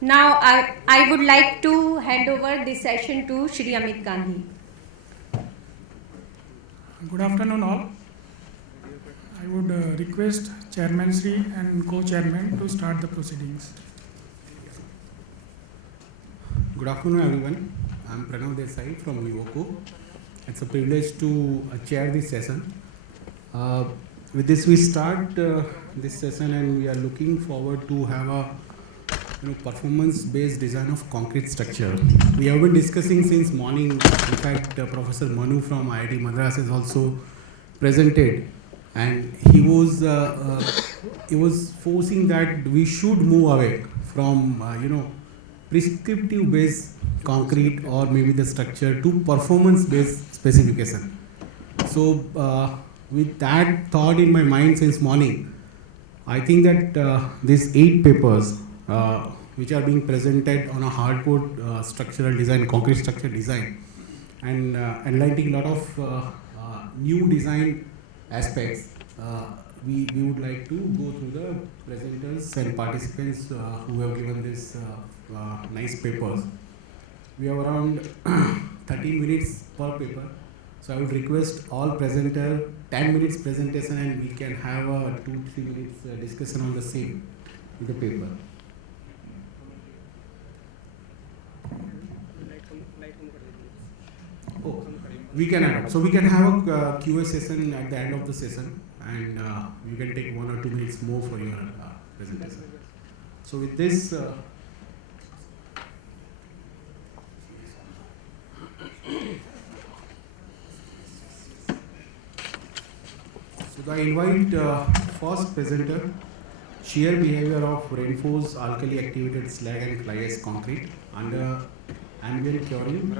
Now I would like to hand over this session to Shri Amit Gandhi. Good afternoon all. I would request Chairman Shri and Co-Chairman to start the proceedings. Good afternoon everyone. I am Pranav Desai from Liverpool. It's a privilege to chair this session. With this we start this session and we are looking forward to have a performance-based design of concrete structure. We have been discussing since morning. In fact, Professor Manu from IIT Madras has also presented, and he was forcing that we should move away from prescriptive-based concrete or maybe the structure to performance-based specification. So, with that thought in my mind since morning, I think that these 8 papers which are being presented on a hardboard structural design, concrete structure design, and enlightening a lot of new design aspects. We would like to go through the presenters and participants who have given this nice papers. We have around 30 minutes per paper. So I would request all presenter 10 minutes presentation and we can have a 2-3 minutes discussion on the same with the paper. Oh, we can add up. So we can have a QA session at the end of the session, and you can take 1 or 2 minutes more for your presentation. So with this, so I invite first presenter, shear behavior of reinforced alkali activated slag and fly ash concrete under ambient curing.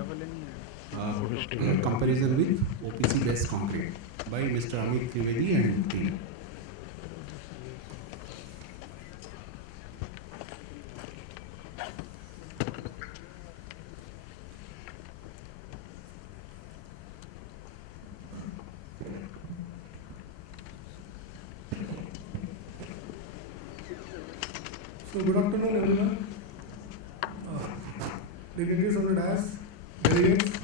Comparison with OPC based concrete by Mr. Amit Trivedi and team. So good afternoon everyone. Dignitaries on the dais, delegates.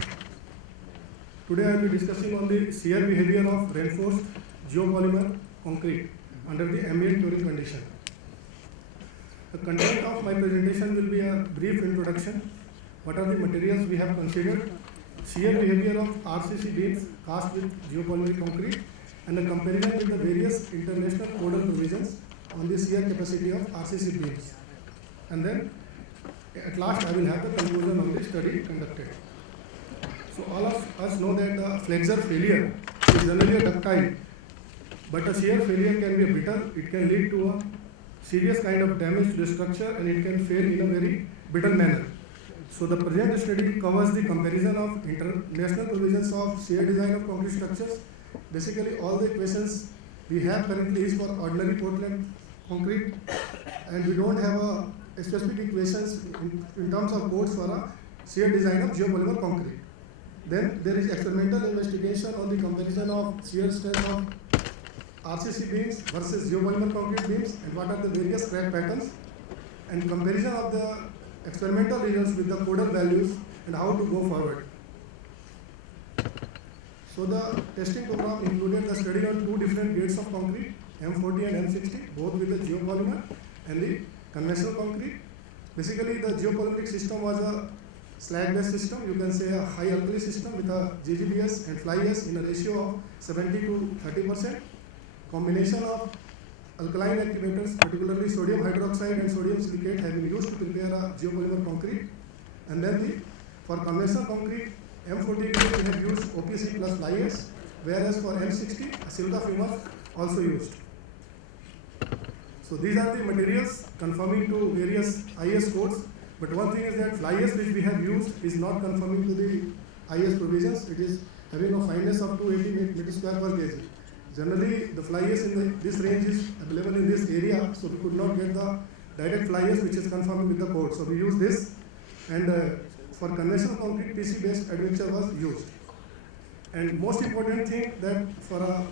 Today I will be discussing on the shear behavior of reinforced geopolymer concrete under the ambient curing condition. The content of my presentation will be a brief introduction. What are the materials we have considered, shear behavior of RCC beams cast with geopolymer concrete, and a comparison with the various international codal provisions on the shear capacity of RCC beams. And then at last I will have the conclusion on the study conducted. So all of us know that the flexure failure is generally a ductile, but a shear failure can be a brittle. It can lead to a serious kind of damage to the structure and it can fail in a very brittle manner. So the present study covers the comparison of international provisions of shear design of concrete structures. Basically all the equations we have currently is for ordinary Portland concrete, and we don't have a specific equations in terms of codes for a shear design of geopolymer concrete. Then there is experimental investigation on the comparison of shear strength of RCC beams versus geopolymer concrete beams and what are the various crack patterns, and comparison of the experimental results with the codal values and how to go forward. So the testing program included the study on 2 different grades of concrete, M40 and M60, both with the geopolymer and the conventional concrete. Basically the geopolymeric system was a slag-based system, you can say a high alkali system with a GGBS and fly ash in a ratio of 70 to 30%. Combination of alkaline activators, particularly sodium hydroxide and sodium silicate, have been used to prepare a geopolymer concrete. And then for conventional concrete, M40 we have used OPC plus fly ash, whereas for M60, a silica fumer also used. So these are the materials conforming to various IS codes. But one thing is that fly ash which we have used is not conforming to the IS provisions. It is having a fineness of 280 meter square per kg. Generally, the fly ash in this range is available in this area, so we could not get the direct fly ash which is conforming with the code. So we use this, and for conventional concrete, PC based admixture was used. And most important thing that for a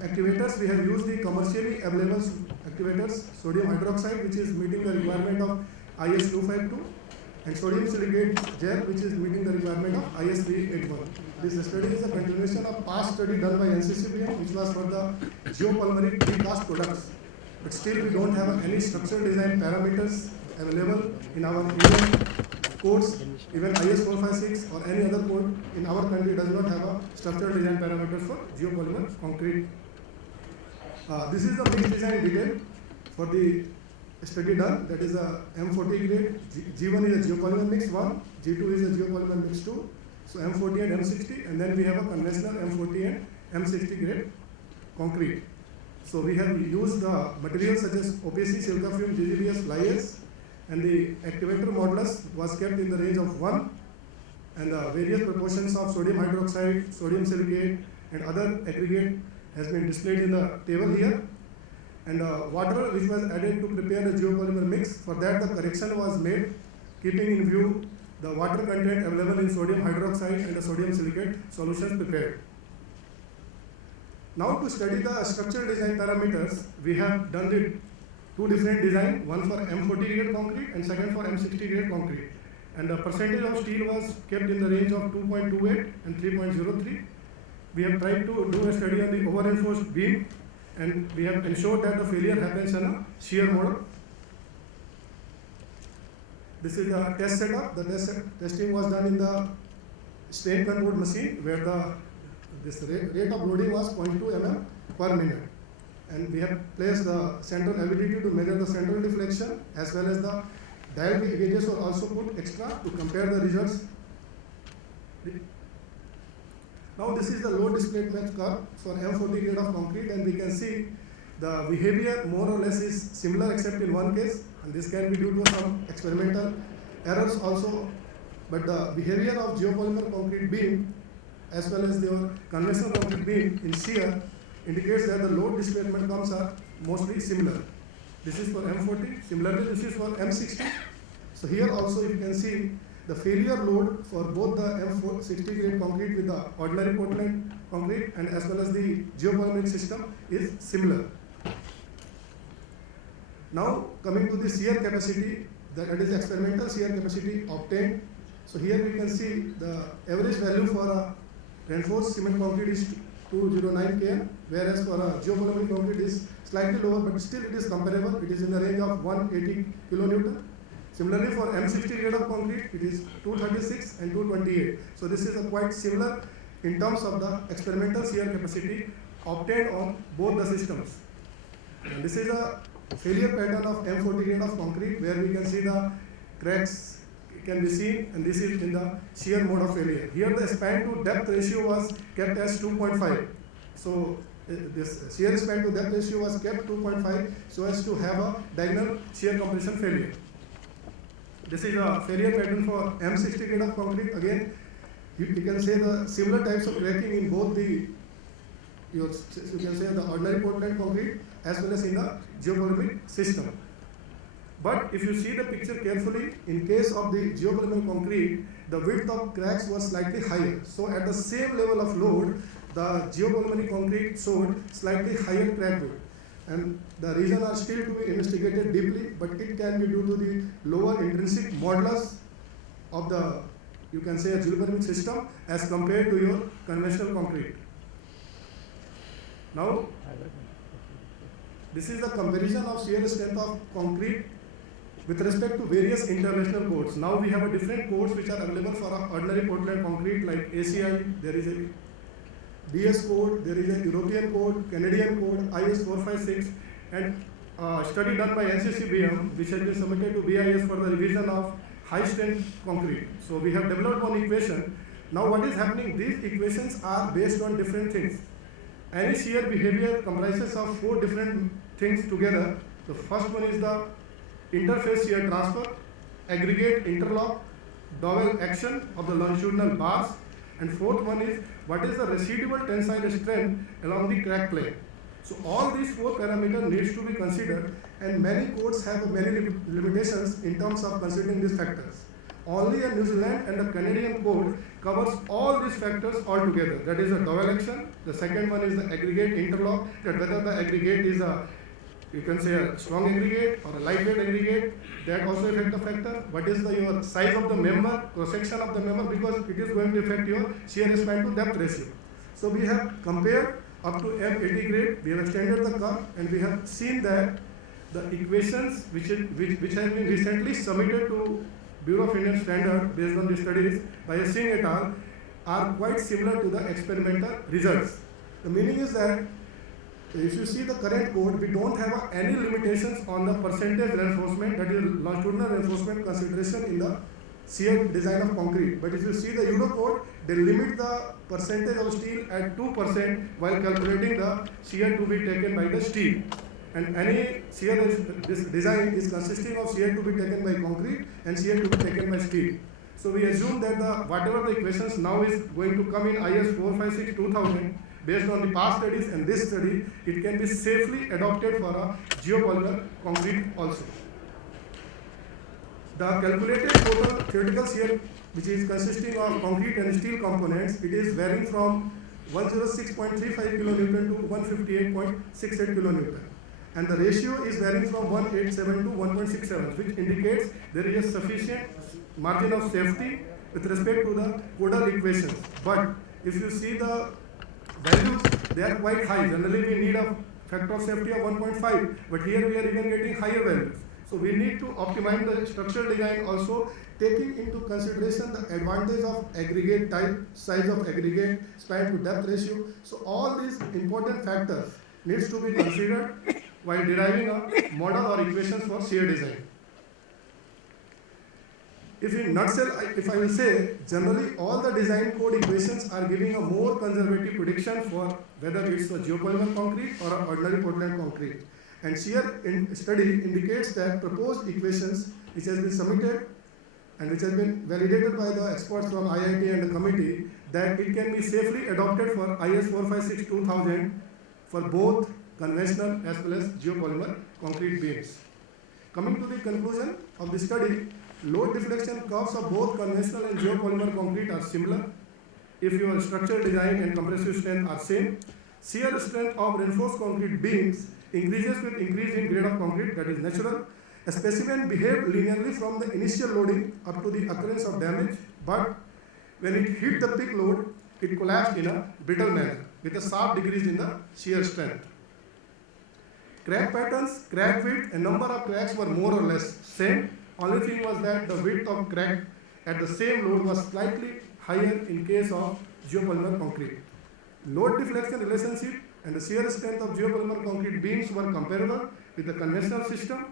activators, we have used the commercially available activators, sodium hydroxide, which is meeting the requirement of IS 252, and sodium silicate gel, which is meeting the requirement of IS 381. This study is a continuation of past study done by NCB, which was for the geopolymeric precast products. But still we don't have any structural design parameters available in our Indian codes. Even IS 456 or any other code in our country does not have a structural design parameters for geopolymer concrete. This is the mix design detail for the study done. That is a M40 grade. G1 is a geopolymer mix 1, G2 is a geopolymer mix 2. So M40 and M60, and then we have a conventional M40 and M60 grade concrete. So we have used the materials such as OPC, silica fume, GGBS, fly ash, and the activator modulus was kept in the range of 1, and the various proportions of sodium hydroxide, sodium silicate, and other aggregate has been displayed in the table here. And water which was added to prepare the geopolymer mix, for that the correction was made, keeping in view the water content available in sodium hydroxide and the sodium silicate solutions prepared. Now to study the structural design parameters, we have done the two different design, one for M40 grade concrete and second for M60 grade concrete. And the percentage of steel was kept in the range of 2.28 and 3.03. We have tried to do a study on the over-enforced beam, and we have ensured that the failure happens in a shear model. This is the test setup. The testing was done in the strain controlled machine, where this rate of loading was 0.2 mm per minute. And we have placed the central LVDT to measure the central deflection, as well as the dial gauges were also put extra to compare the results. Now this is the load displacement curve for M40 grade of concrete, and we can see the behavior more or less is similar except in one case, and this can be due to some experimental errors also. But the behavior of geopolymer concrete beam as well as the conventional concrete beam in shear indicates that the load displacement curves are mostly similar. This is for M40. Similarly, this is for M60. So here also you can see the failure load for both the M60 grade concrete with the ordinary Portland concrete and as well as the geopolymeric system is similar. Now coming to the shear capacity, that is experimental shear capacity obtained. So here we can see the average value for a reinforced cement concrete is 209 kN, whereas for a geopolymeric concrete is slightly lower, but still it is comparable. It is in the range of 180 kilonewton. Similarly, for M60 grade of concrete, it is 236 and 228. So this is a quite similar in terms of the experimental shear capacity obtained on both the systems. And this is a failure pattern of M40 grade of concrete, where we can see the cracks can be seen, and this is in the shear mode of failure. Here the span to depth ratio was kept as 2.5. So this shear span to depth ratio was kept 2.5 so as to have a diagonal shear compression failure. This is a failure pattern for M60 grade of concrete. Again, you can say the similar types of cracking in both the, you can say the ordinary Portland concrete as well as in the geopolymeric system. But if you see the picture carefully, in case of the geopolymer concrete, the width of cracks was slightly higher. So at the same level of load, the geopolymeric concrete showed slightly higher crack width. And the reason are still to be investigated deeply, but it can be due to the lower intrinsic modulus of the, you can say, a geopolymeric system as compared to your conventional concrete. Now, this is the comparison of shear strength of concrete with respect to various international codes. Now we have a different codes which are available for ordinary Portland concrete, like ACI, there is a DS code, there is a European code, Canadian code, IS 456, and study done by NCCBM, which has been submitted to BIS for the revision of high strength concrete. So we have developed one equation. Now what is happening? These equations are based on different things. Any shear behavior comprises of 4 different things together. The first one is the interface shear transfer, aggregate interlock, dowel action of the longitudinal bars, and fourth one is what is the residual tensile strength along the crack plane. So all these 4 parameters needs to be considered, and many codes have many limitations in terms of considering these factors. only a New Zealand and the Canadian code covers all these factors altogether. That is a dowel action. The second one is the aggregate interlock, that whether the aggregate is a, you can say a strong aggregate or a lightweight aggregate, that also affect the factor. What is the your size of the member, cross section of the member, because it is going to affect your shear span to depth ratio. So we have compared up to M80 grade, we have extended the curve, and we have seen that the equations which have been recently submitted to Bureau of Indian Standard based on the studies by Sinha et al. Are quite similar to the experimental results. The meaning is that if you see the current code, we don't have any limitations on the percentage reinforcement, that is longitudinal reinforcement consideration in the shear design of concrete. But if you see the Euro code, they limit the percentage of steel at 2% while calculating the shear to be taken by the steel. And any shear this design is consisting of shear to be taken by concrete and shear to be taken by steel. So we assume that whatever the equations now is going to come in IS 456-2000 based on the past studies and this study, it can be safely adopted for a geopolymer concrete also. The calculated total theoretical shear, which is consisting of concrete and steel components, it is varying from 106.35 kilonewton to 158.68 kilonewton. And the ratio is varying from 187 to 1.67, which indicates there is a sufficient margin of safety with respect to the codal equations. But if you see the values, they are quite high. Generally, we need a factor of safety of 1.5, but here we are even getting higher values. So we need to optimize the structural design also, taking into consideration the advantage of aggregate type, size of aggregate, span to depth ratio. So all these important factors needs to be considered while deriving a model or equations for shear design. If in nutshell, if I will say, generally all the design code equations are giving a more conservative prediction for whether it's a geopolymer concrete or an ordinary Portland concrete. And shear study indicates that proposed equations which has been submitted and which has been validated by the experts from IIT and the committee, that it can be safely adopted for IS 456-2000 for both conventional as well as geopolymer concrete beams. Coming to the conclusion of the study, load deflection curves of both conventional and geopolymer concrete are similar. If your structural design and compressive strength are same, shear strength of reinforced concrete beams increases with increase in grade of concrete, that is natural. A specimen behaved linearly from the initial loading up to the occurrence of damage, but when it hit the peak load, it collapsed in a brittle manner with a sharp decrease in the shear strength. Crack patterns, crack width, and number of cracks were more or less same. Only thing was that the width of crack at the same load was slightly higher in case of geopolymer concrete. Load deflection relationship and the shear strength of geopolymer concrete beams were comparable with the conventional system.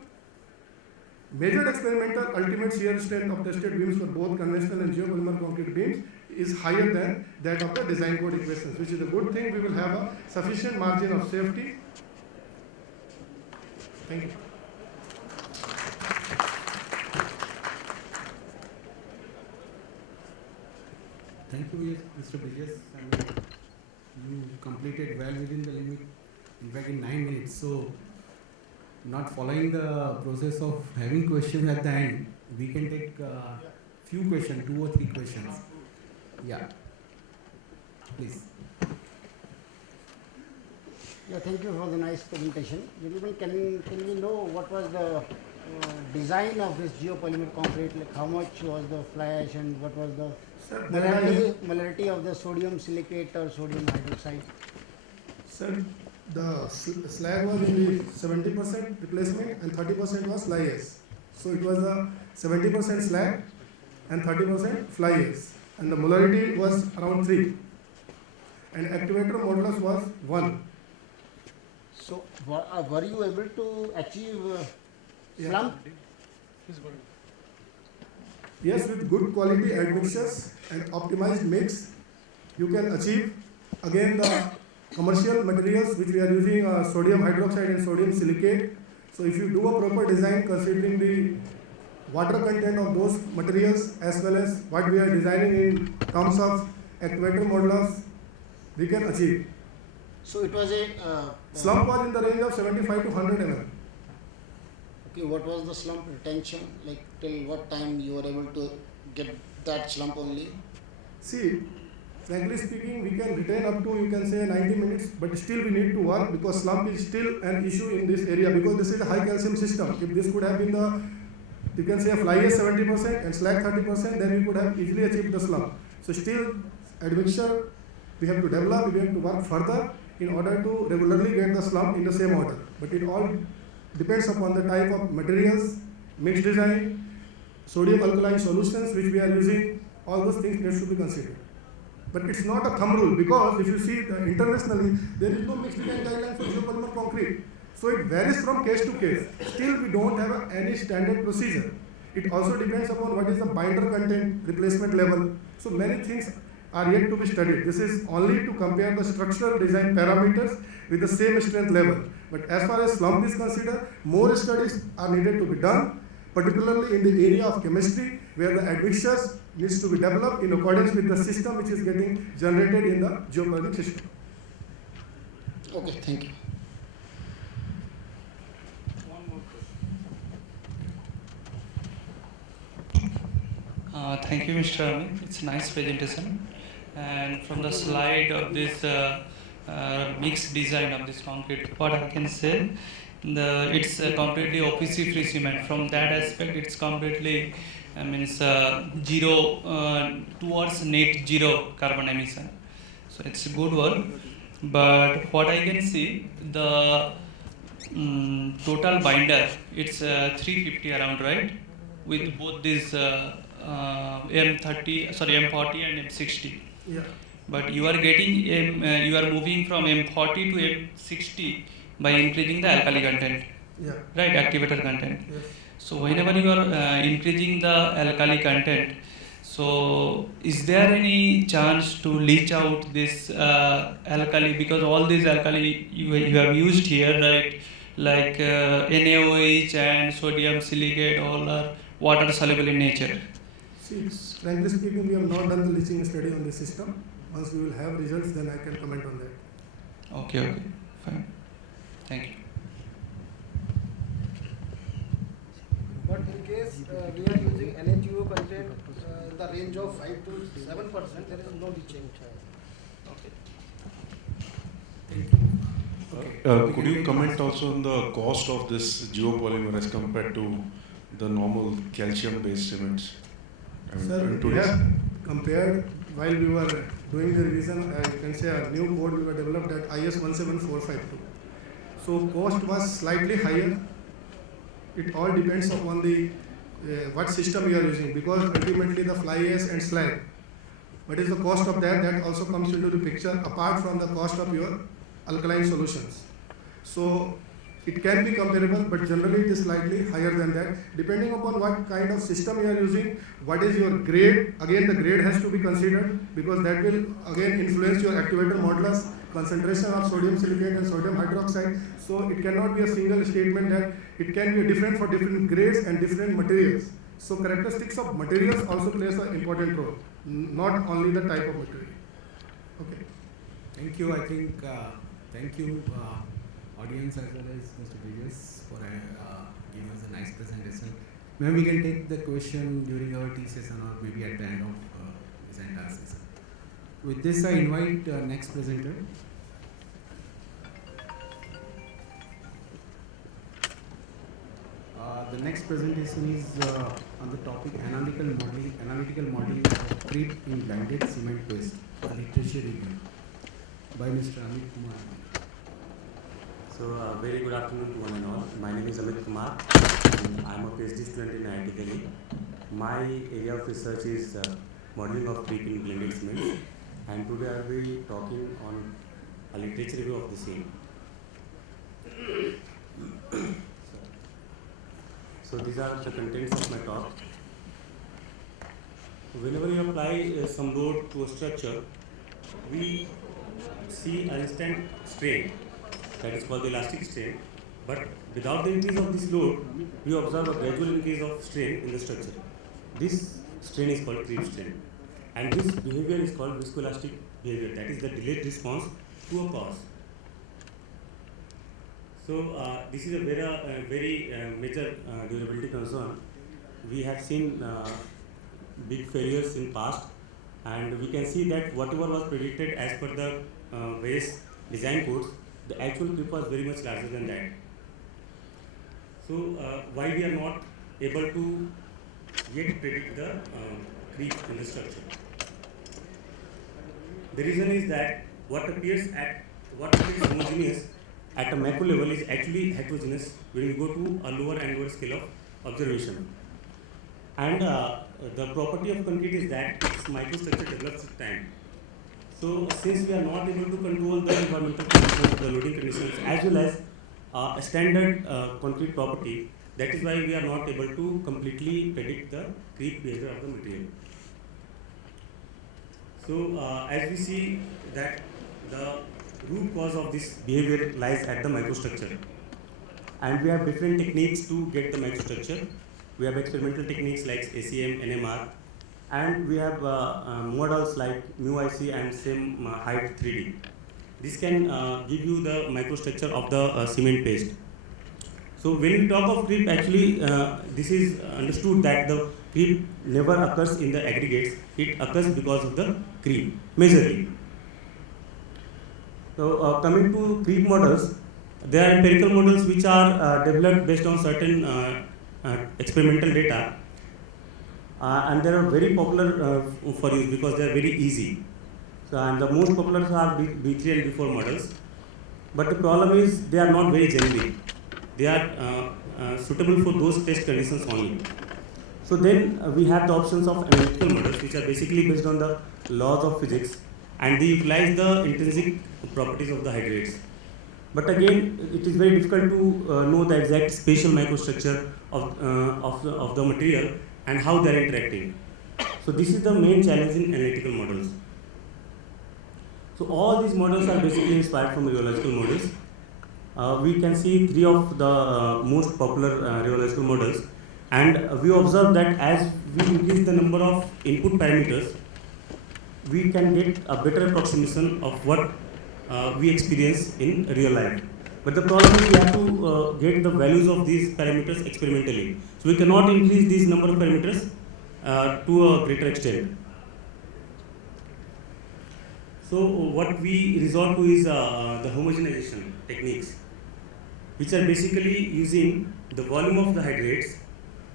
Measured experimental ultimate shear strength of tested beams for both conventional and geopolymer concrete beams is higher than that of the design code equations, which is a good thing. We will have a sufficient margin of safety. Thank you. Thank you, Mr. Bridges. You completed well within the limit, in fact in 9 minutes. So, not following the process of having questions at the end, we can take few questions, 2 or 3 questions. Yeah, please. Yeah, thank you for the nice presentation. Gentlemen, can we know what was the design of this geopolymer concrete? Like how much was the fly ash and what was the molarity of the sodium silicate or sodium hydroxide? Sir, the slag was in the 70% replacement and 30% was fly ash. So it was a 70% slag and 30% fly ash. And the molarity was around 3. And activator modulus was 1. So were you able to achieve slump? Yes, with good quality admixtures and optimized mix, you can achieve. Again, the commercial materials which we are using are sodium hydroxide and sodium silicate. So if you do a proper design considering the water content of those materials as well as what we are designing in terms of activator modulus, we can achieve. So it was a Slump was in the range of 75 to 100 mm. Okay, what was the slump retention? Like till what time you were able to get that slump only? See, frankly speaking, we can retain up to, you can say, 90 minutes, but still we need to work because slump is still an issue in this area because this is a high calcium system. If this could have been the, you can say, a fly is 70% and slack 30%, then we could have easily achieved the slump. So still, admixture, we have to develop, we have to work further in order to regularly get the slump in the same order. But it all depends upon the type of materials, mix design, sodium alkaline solutions which we are using, all those things need to be considered. But it's not a thumb rule because if you see internationally, there is no mixed design guideline for geopolymer concrete. So it varies from case to case. Still, we don't have any standard procedure. It also depends upon what is the binder content, replacement level. So many things are yet to be studied. This is only to compare the structural design parameters with the same strength level. But as far as slump is considered, more studies are needed to be done, particularly in the area of chemistry, where the admixtures needs to be developed in accordance with the system which is getting generated in the geopolymer system. Okay, thank you. Thank you, Mr. Amit. It's a nice presentation. And from the slide of this mixed design of this concrete, what I can say, it's completely OPC-free cement. From that aspect, it's completely zero towards net zero carbon emission. So it's a good work. But what I can see, the total binder, it's 350 around, right? With both these M40 and M60. Yeah. But you are getting you are moving from M40 to M60 by increasing the alkali content, Yeah. right? Activator content. Yes. So whenever you are increasing the alkali content, so is there any chance to leach out this alkali, because all these alkali you have used here, right? Like NaOH and sodium silicate, all are water soluble in nature. See, frankly speaking, we have not done the leaching study on this system. Once we will have results, then I can comment on that. Okay, fine. Thank you. But in case we are using NaCO content in the range of 5 to 7%, there is no leaching. Could you comment also on the cost of this geopolymer as compared to the normal calcium-based cements? Sir, we have compared while we were doing the revision, I can say a new code we were developed at IS 17452. So cost was slightly higher. It all depends upon the what system you are using, because ultimately the fly ash and slag. What is the cost of that? That also comes into the picture apart from the cost of your alkaline solutions. So it can be comparable, but generally it is slightly higher than that. Depending upon what kind of system you are using, what is your grade, again the grade has to be considered, because that will again influence your activator modulus, concentration of sodium silicate and sodium hydroxide. So it cannot be a single statement that it can be different for different grades and different materials. So characteristics of materials also plays an important role, not only the type of material. Okay. Thank you. I think, thank you audience as well as Mr. Bridges for giving us a nice presentation. Maybe we can take the question during our tea session or maybe at the end of this entire session. With this, I invite next presenter. The next presentation is on the topic analytical modeling of creep in blended cement paste, a literature review by Mr. Amit Kumar. So, very good afternoon to one and all. My name is Amit Kumar. I am a PhD student in IIT Delhi. My area of research is modeling of creep in blended cements, and today I will be talking on a literature review of the same. So these are the contents of my talk. Whenever you apply some load to a structure, we see an instant strain, that is called the elastic strain. But without the increase of this load, we observe a gradual increase of strain in the structure. This strain is called creep strain. And this behavior is called viscoelastic behavior, that is the delayed response to a cause. So this is a very major durability concern. We have seen big failures in past, and we can see that whatever was predicted as per the various design codes, the actual creep was very much larger than that. So why we are not able to yet predict the creep in the structure? The reason is that what appears homogeneous at a macro level is actually heterogeneous when you go to a lower and lower scale of observation. And the property of concrete is that its microstructure develops with time. So since we are not able to control the environmental conditions, the loading conditions, as well as a standard concrete property, that is why we are not able to completely predict the creep behavior of the material. So as we see that the root cause of this behavior lies at the microstructure, and we have different techniques to get the microstructure. We have experimental techniques like ACM, NMR, and we have models like μIC and same height 3D. This can give you the microstructure of the cement paste. So when we talk of creep, actually this is understood that the creep never occurs in the aggregates, it occurs because of the creep, majorly. So coming to creep models, there are empirical models which are developed based on certain experimental data, and they are very popular for use because they are very easy. So, and the most popular are B3 and B4 models, but the problem is they are not very generic. They are suitable for those test conditions only. So then we have the options of analytical models, which are basically based on the laws of physics, and they utilize the intrinsic properties of the hydrates. But again, it is very difficult to know the exact spatial microstructure of the material and how they are interacting. So this is the main challenge in analytical models. So all these models are basically inspired from rheological models. We can see three of the most popular rheological models, and we observe that as we increase the number of input parameters, we can get a better approximation of what we experience in real life. But the problem is we have to get the values of these parameters experimentally. So we cannot increase these number of parameters to a greater extent. So what we resort to is the homogenization techniques, which are basically using the volume of the hydrates,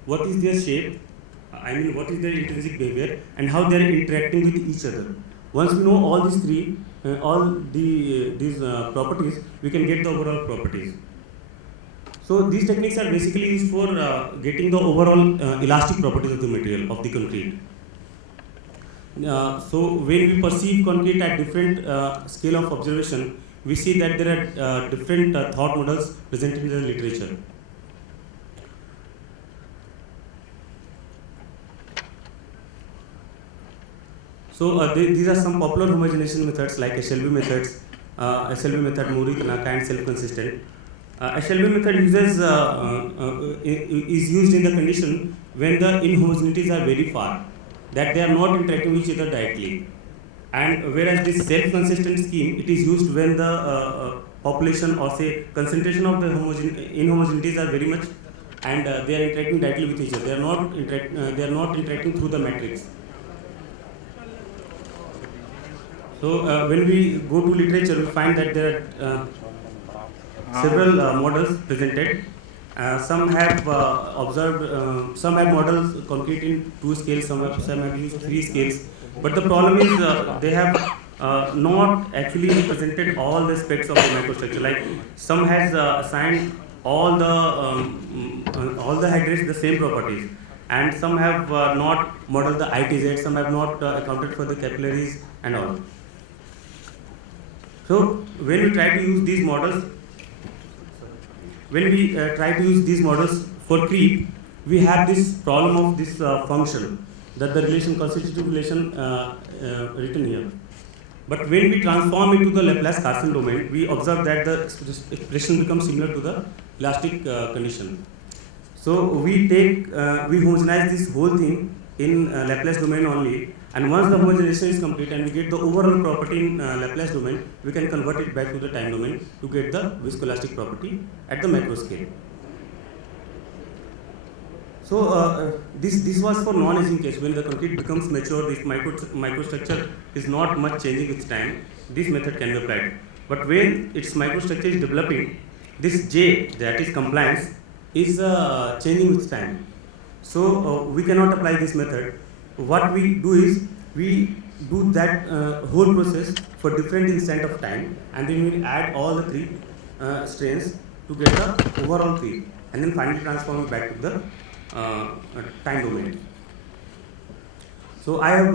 what is their shape, what is their intrinsic behavior, and how they are interacting with each other. Once we know all these three, these properties, we can get the overall properties. So these techniques are basically used for getting the overall elastic properties of the material, of the concrete. So when we perceive concrete at different scale of observation, we see that there are different thought models presented in the literature. So these are some popular homogenization methods like SLB methods, SLB method, Mori, Cantt, self-consistent. SLB method is used in the condition when the inhomogeneities are very far, that they are not interacting with each other directly. And whereas this self-consistent scheme, it is used when the population or say concentration of the inhomogeneities are very much, and they are interacting directly with each other. They are not interacting through the matrix. So when we go to literature, we find that there are several models presented. Some have observed, some have models concrete in 2 scales, some have used 3 scales. But the problem is they have not actually presented all the aspects of the microstructure. Like some has assigned all the hydrates the same properties, and some have not modeled the ITZ, some have not accounted for the capillaries and all. So when we try to use these models, for creep, we have this problem of this function, that the relation, constitutive relation written here. But when we transform it to the Laplace-Cartan domain, we observe that the expression becomes similar to the elastic condition. So we homogenize this whole thing in Laplace domain only, and once the homogenization is complete and we get the overall property in Laplace domain, we can convert it back to the time domain to get the viscoelastic property at the macro scale. So this was for non-aging case. When the concrete becomes mature, this microstructure is not much changing with time. This method can be applied. But when its microstructure is developing, this J, that is compliance, is changing with time. So we cannot apply this method. What we do is we do that whole process for different instant of time, and then we add all the three strains to get the overall creep, and then finally transform it back to the time domain. So I have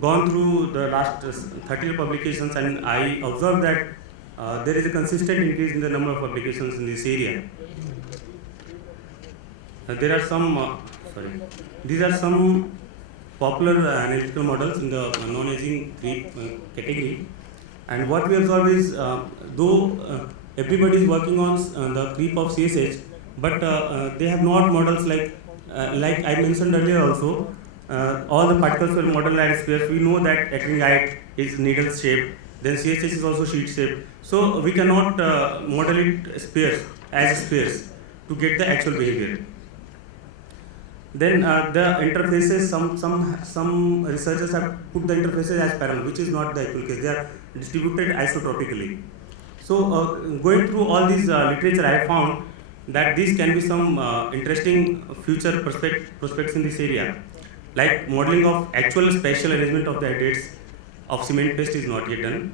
gone through the last 30 publications, and I observed that there is a consistent increase in the number of publications in this area. There are some, these are some popular analytical models in the non-aging creep category. And what we observe is, though everybody is working on the creep of CSH, but they have not models like I mentioned earlier also, all the particles were modeled as spheres. We know that actinide is needle shaped, then CSH is also sheet shaped. So we cannot model it as spheres to get the actual behavior. Then the interfaces, some researchers have put the interfaces as parallel, which is not the actual case. They are distributed isotropically. So going through all these literature, I found that these can be some interesting future prospects in this area. Like modeling of actual spatial arrangement of the hydrates of cement paste is not yet done,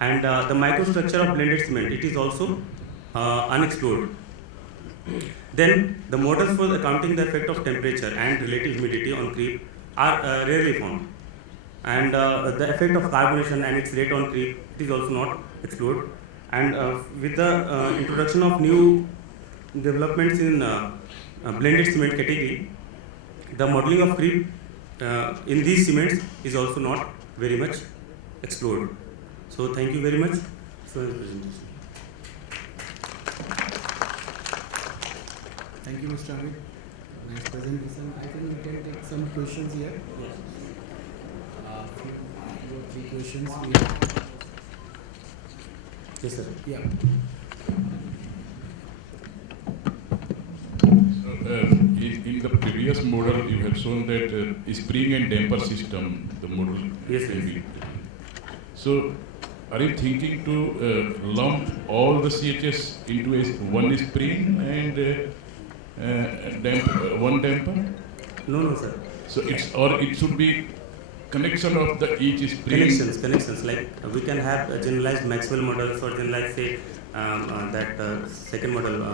and the microstructure of blended cement, it is also unexplored. Then the models for accounting the effect of temperature and relative humidity on creep are rarely found, and the effect of carbonation and its rate on creep, it is also not explored. And with the introduction of new developments in blended cement category, the modeling of creep in these cements is also not very much explored. So thank you very much for the presentation. Thank you, Mr. Amit. Nice presentation. I think we can take some questions here. Yes. Two or three questions we have. Yes, sir. Yeah. In the previous model, you have shown that spring and damper system, the model. Yes, yes. So, are you thinking to lump all the CHS into one spring and one damper? No, sir. So it should be connection of the each spring. Connections. Like we can have a generalized Maxwell models, or generalized say that second model,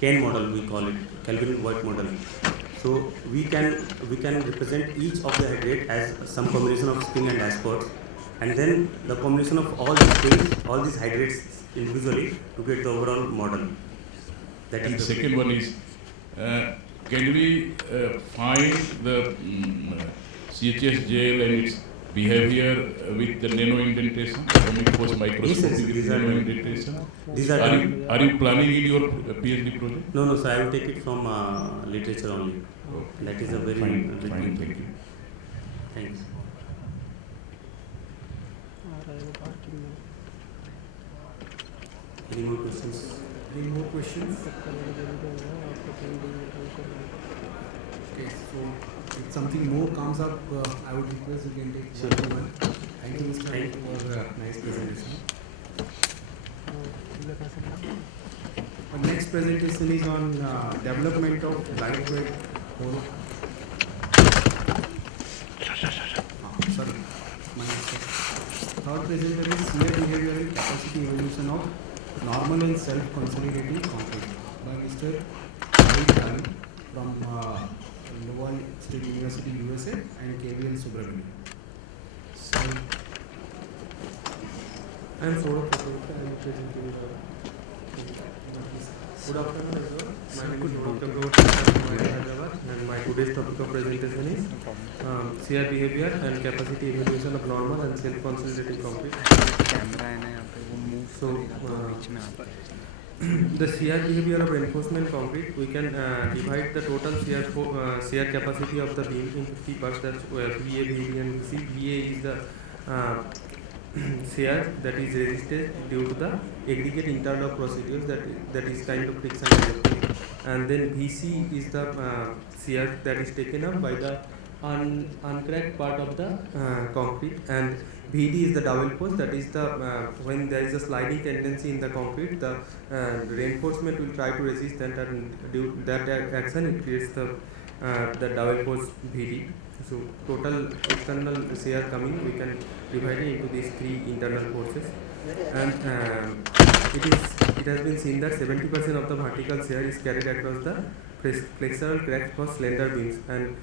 Cantt model we call it, Kelvin-White model. So we can represent each of the hydrate as some combination of spring and dashboard, and then the combination of all these springs, all these hydrates individually to get the overall model. That And is the second one is, can we find the CHS gel and its behavior with the nano indentation, atomic force microscopy with nano indentation? Are you planning in your PhD project? No, sir, I will take it from literature only. That is a very Fine, thank you. Thanks. Any more questions? Any more questions? Okay, so if something more comes up, I would request you can take Sure. one. Thank you, Mr. Amit, for nice presentation. Our next presentation is on development of lightweight holo. Sorry, my mistake. Third presenter is shear behavior and capacity evolution of normal and self-consolidating concrete by Mr. Shri from Lowell State University, USA, and KVL Subramanian. So, I am Saurabh Kapoor. I am presenting good afternoon everyone. My name is Saurabh Kapoor from Hyderabad, and my today's topic of presentation is shear behavior and capacity evaluation of normal and self-consolidating concrete. So the shear behavior of reinforcement concrete, we can divide the total shear capacity of the beam into three parts. That's VA, VB, and VC. VA is the uh, shear that is resisted due to the aggregate interlock procedures, that is kind of friction development. And then VC is the shear that is taken up by the uncracked part of the concrete, and VD is the double force, that is the when there is a sliding tendency in the concrete, the reinforcement will try to resist that, and due that action it creates the double force VD. So total external shear coming, we can divide it into these three internal forces, and it has been seen that 70% of the vertical shear is carried across the flexural cracks for slender beams, and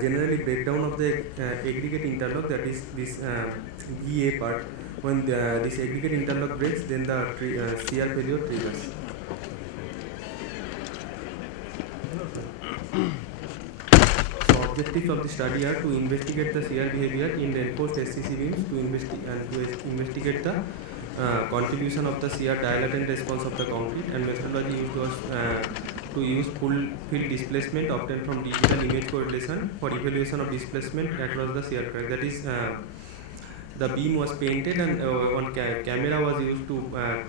generally breakdown of the aggregate interlock, that is this VA part. When this aggregate interlock breaks, then the shear failure triggers. So objectives of the study are to investigate the shear behavior in reinforced SCC beams, to investigate the contribution of the shear dilatant response of the concrete, and methodology used was to use full field displacement obtained from digital image correlation for evaluation of displacement across the shear crack. That is, the beam was painted, and on camera was used to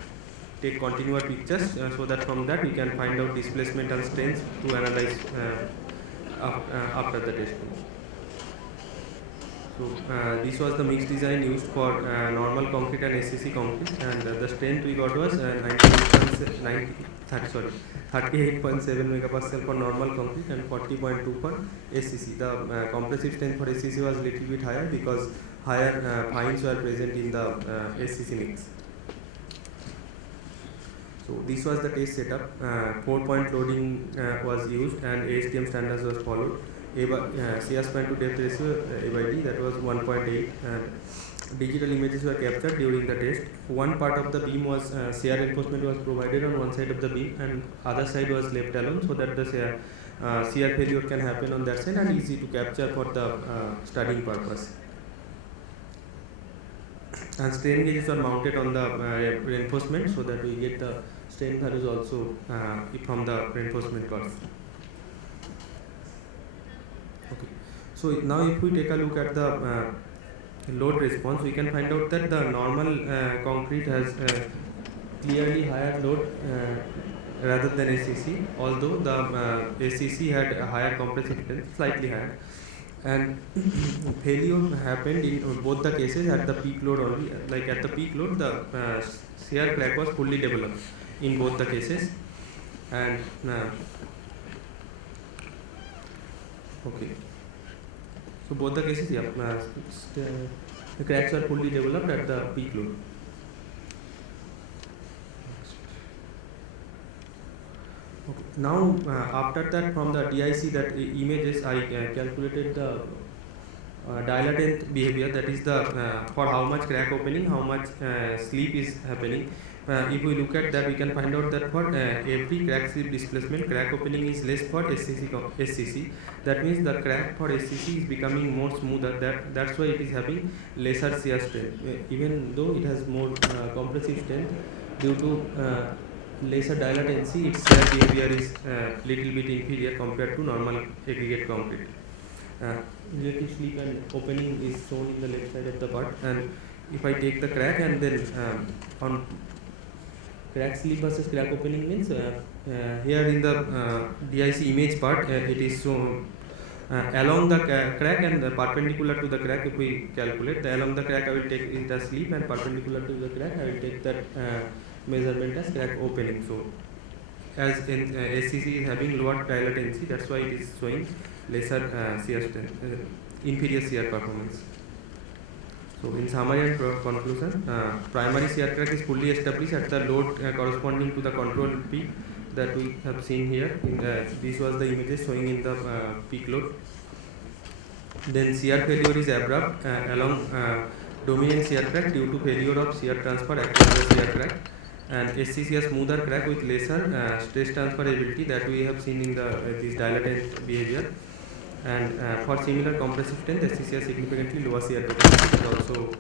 take continuous pictures, so that from that we can find out displacement and strength to analyze after the testing. So this was the mixed design used for normal concrete and SCC concrete, and the strength we got was 38.7 megapascal for normal concrete and 40.2 for SCC. The compressive strength for SCC was little bit higher because higher fines were present in the SCC mix. So this was the test setup. 4-point loading was used, and ASTM standards was followed. Shear span to depth ratio AYD, that was 1.8, and digital images were captured during the test. One part of the beam was shear reinforcement was provided on one side of the beam, and other side was left alone, so that the shear failure can happen on that side and easy to capture for the studying purpose. And strain gauges are mounted on the reinforcement, so that we get the strain values also from the reinforcement curve. Okay. So now if we take a look at the load response, we can find out that the normal concrete has clearly higher load rather than SCC, although the SCC had a higher compressive strength, slightly higher. And failure happened in both the cases at the peak load only. Like at the peak load, the shear crack was fully developed in both the cases, and okay. So both the cases, yeah, the cracks were fully developed at the peak load. Okay. Now after that, from the DIC that images, I calculated the dilatant behavior, that is the for how much crack opening, how much slip is happening. If we look at that, we can find out that for every crack slip displacement, crack opening is less for SCC. That means the crack for SCC is becoming more smoother. That's why it is having lesser shear strength, even though it has more compressive strength. Due to lesser dilatancy, its shear behavior is little bit inferior compared to normal aggregate concrete. Relative slip and opening is shown in the left side of the part, and if I take the crack and then on crack slip versus crack opening means here in the DIC image part, it is shown along the crack and perpendicular to the crack. If we calculate along the crack, I will take it as slip, and perpendicular to the crack, I will take that measurement as crack opening. So as in SCC is having lower dilatancy, that's why it is showing lesser shear strength, inferior shear performance. So in summary and conclusion, primary shear crack is fully established at the load corresponding to the control peak that we have seen here. This was the images showing in the peak load. Then shear failure is abrupt along dominant shear crack due to failure of shear transfer across the shear crack, and SCC a smoother crack with lesser stress transfer ability that we have seen in the this dilatant behavior. And for similar compressive strength, SCC has significantly lower shear capacity, is also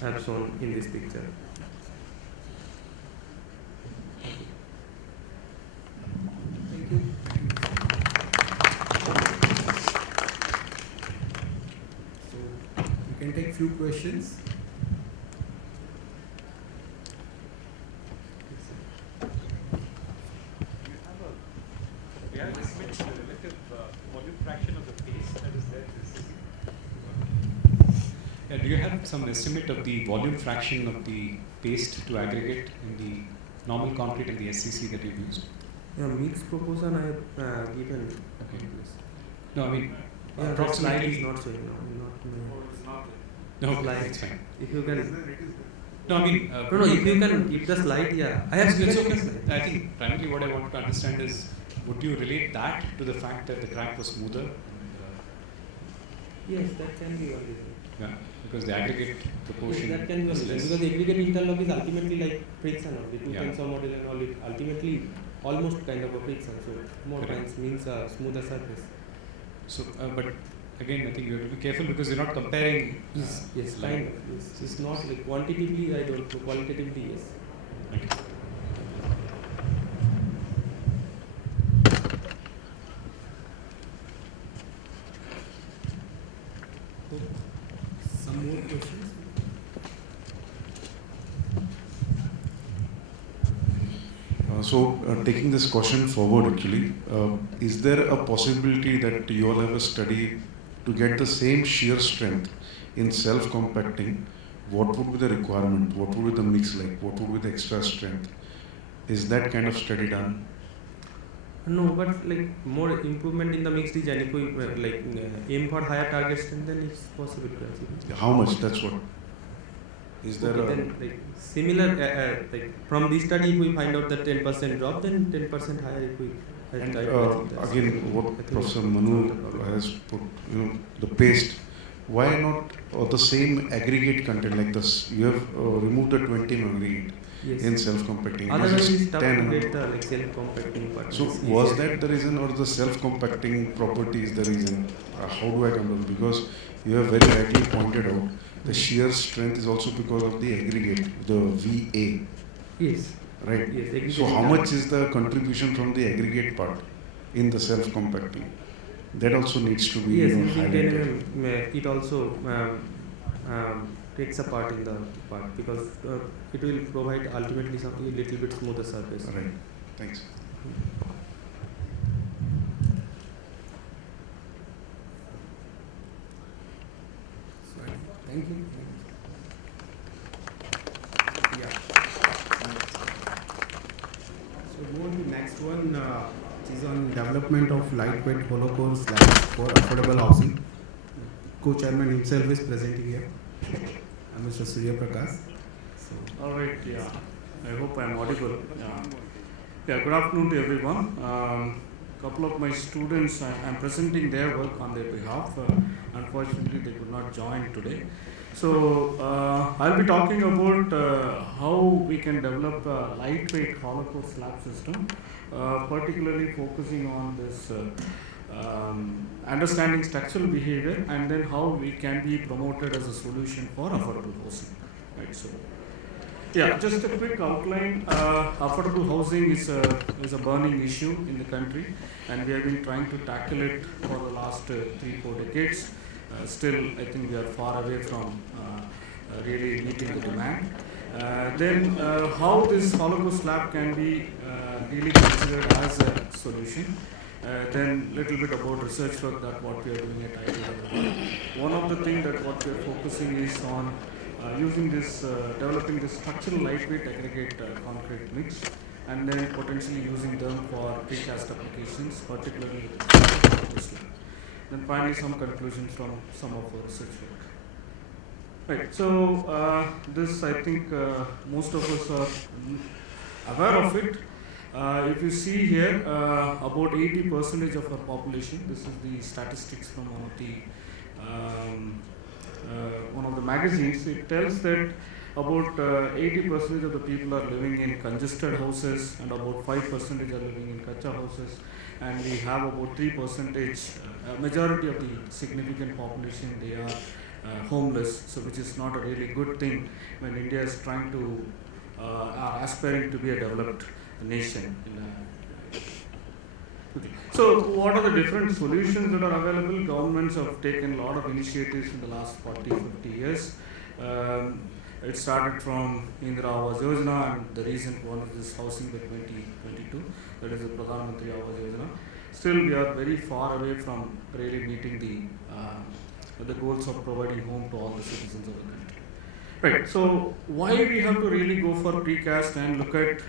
have shown in this picture. few questions. Do you have an estimate of the relative volume fraction of the paste that is there in SCC? Yeah, do you have some estimate of the volume fraction of the paste to aggregate in the normal concrete and the SCC that you've used? Yeah, mixed proportion I have given. Okay. No, I mean, yeah, approximately. The slide is not showing. No, slide. it's fine. If you can. No, I mean. No, if you can keep the slide, yeah. I have it's okay. I think primarily what I want to understand is, would you relate that to the fact that the crack was smoother? Yes, that can be one reason. Yeah, because the aggregate proportion. Yes, that can be one reason. Because the aggregate interlock is ultimately like friction of the two tensor model and all. It ultimately almost kind of a friction. So more times means a smoother surface. So, but again, I think you have to be careful because you're not comparing. Yes, kind of. Yes. It's not like quantitatively, I don't know. Qualitatively, yes. Okay. Some more questions? Taking this question forward actually, is there a possibility that you all have a study to get the same shear strength in self-compacting? What would be the requirement? What would be the mix like? What would be the extra strength? Is that kind of study done? No, but like more improvement in the mixed design. If we like aim for higher target strength, then it's possible to achieve. How much? That's what. Is there a then, like, similar like from this study, if we find out that 10% drop, then 10% higher if we. And again, what Professor Manu has put, the paste. Why not the same aggregate content like this? You have removed the 20 aggregate in self-compacting. Otherwise, it's tough to get the like self-compacting part. So was that the reason, or the self-compacting property is the reason? How do I come to? Because you have very rightly pointed out the shear strength is also because of the aggregate, the VA. Yes. Right. Yes. So how much is the contribution from the aggregate part in the self-compacting? That also needs to be highlighted. It also takes a part in the part because it will provide ultimately something a little bit smoother surface. Right. Thanks. Thank you. Yeah. So go on to next one, which is on development of lightweight hollow core slabs for affordable housing. Co-chairman himself is presenting here, Mr. Surya Prakash. So. All right. Yeah. I hope I am audible. Yeah. Good afternoon to everyone. Couple of my students, I am presenting their work on their behalf. Unfortunately, they could not join today. So, I'll be talking about how we can develop a lightweight hollow core slab system, particularly focusing on this understanding structural behavior and then how we can be promoted as a solution for affordable housing. Right. So. Yeah, just a quick outline. Affordable housing is a burning issue in the country, and we have been trying to tackle it for the last 3-4 decades. Still, I think we are far away from really meeting the demand. Then, how this hollow core slab can be really considered as a solution. Then, little bit about research work that what we are doing at IIT. One of the things that what we are focusing is on using this, developing this structural lightweight aggregate concrete mix, and then potentially using them for precast applications, particularly with. Then finally some conclusions from some of our research work. Right, so this I think most of us are aware of it. If you see here, about 80% of our population, this is the statistics from one of the magazines, it tells that about 80% of the people are living in congested houses and about 5% are living in kacha houses, and we have about 3%, majority of the significant population, they are homeless, so which is not a really good thing when India is trying to, aspiring to be a developed nation. Okay. So what are the different solutions that are available? Governments have taken a lot of initiatives in the last 40, 50 years. Um, it started from Indira Awas Yojana, and the recent one is this housing by 2022, that is the Pradhan Mantri Awas Yojana. Still, we are very far away from really meeting the goals of providing home to all the citizens of the country. Right. So why we have to really go for precast and look at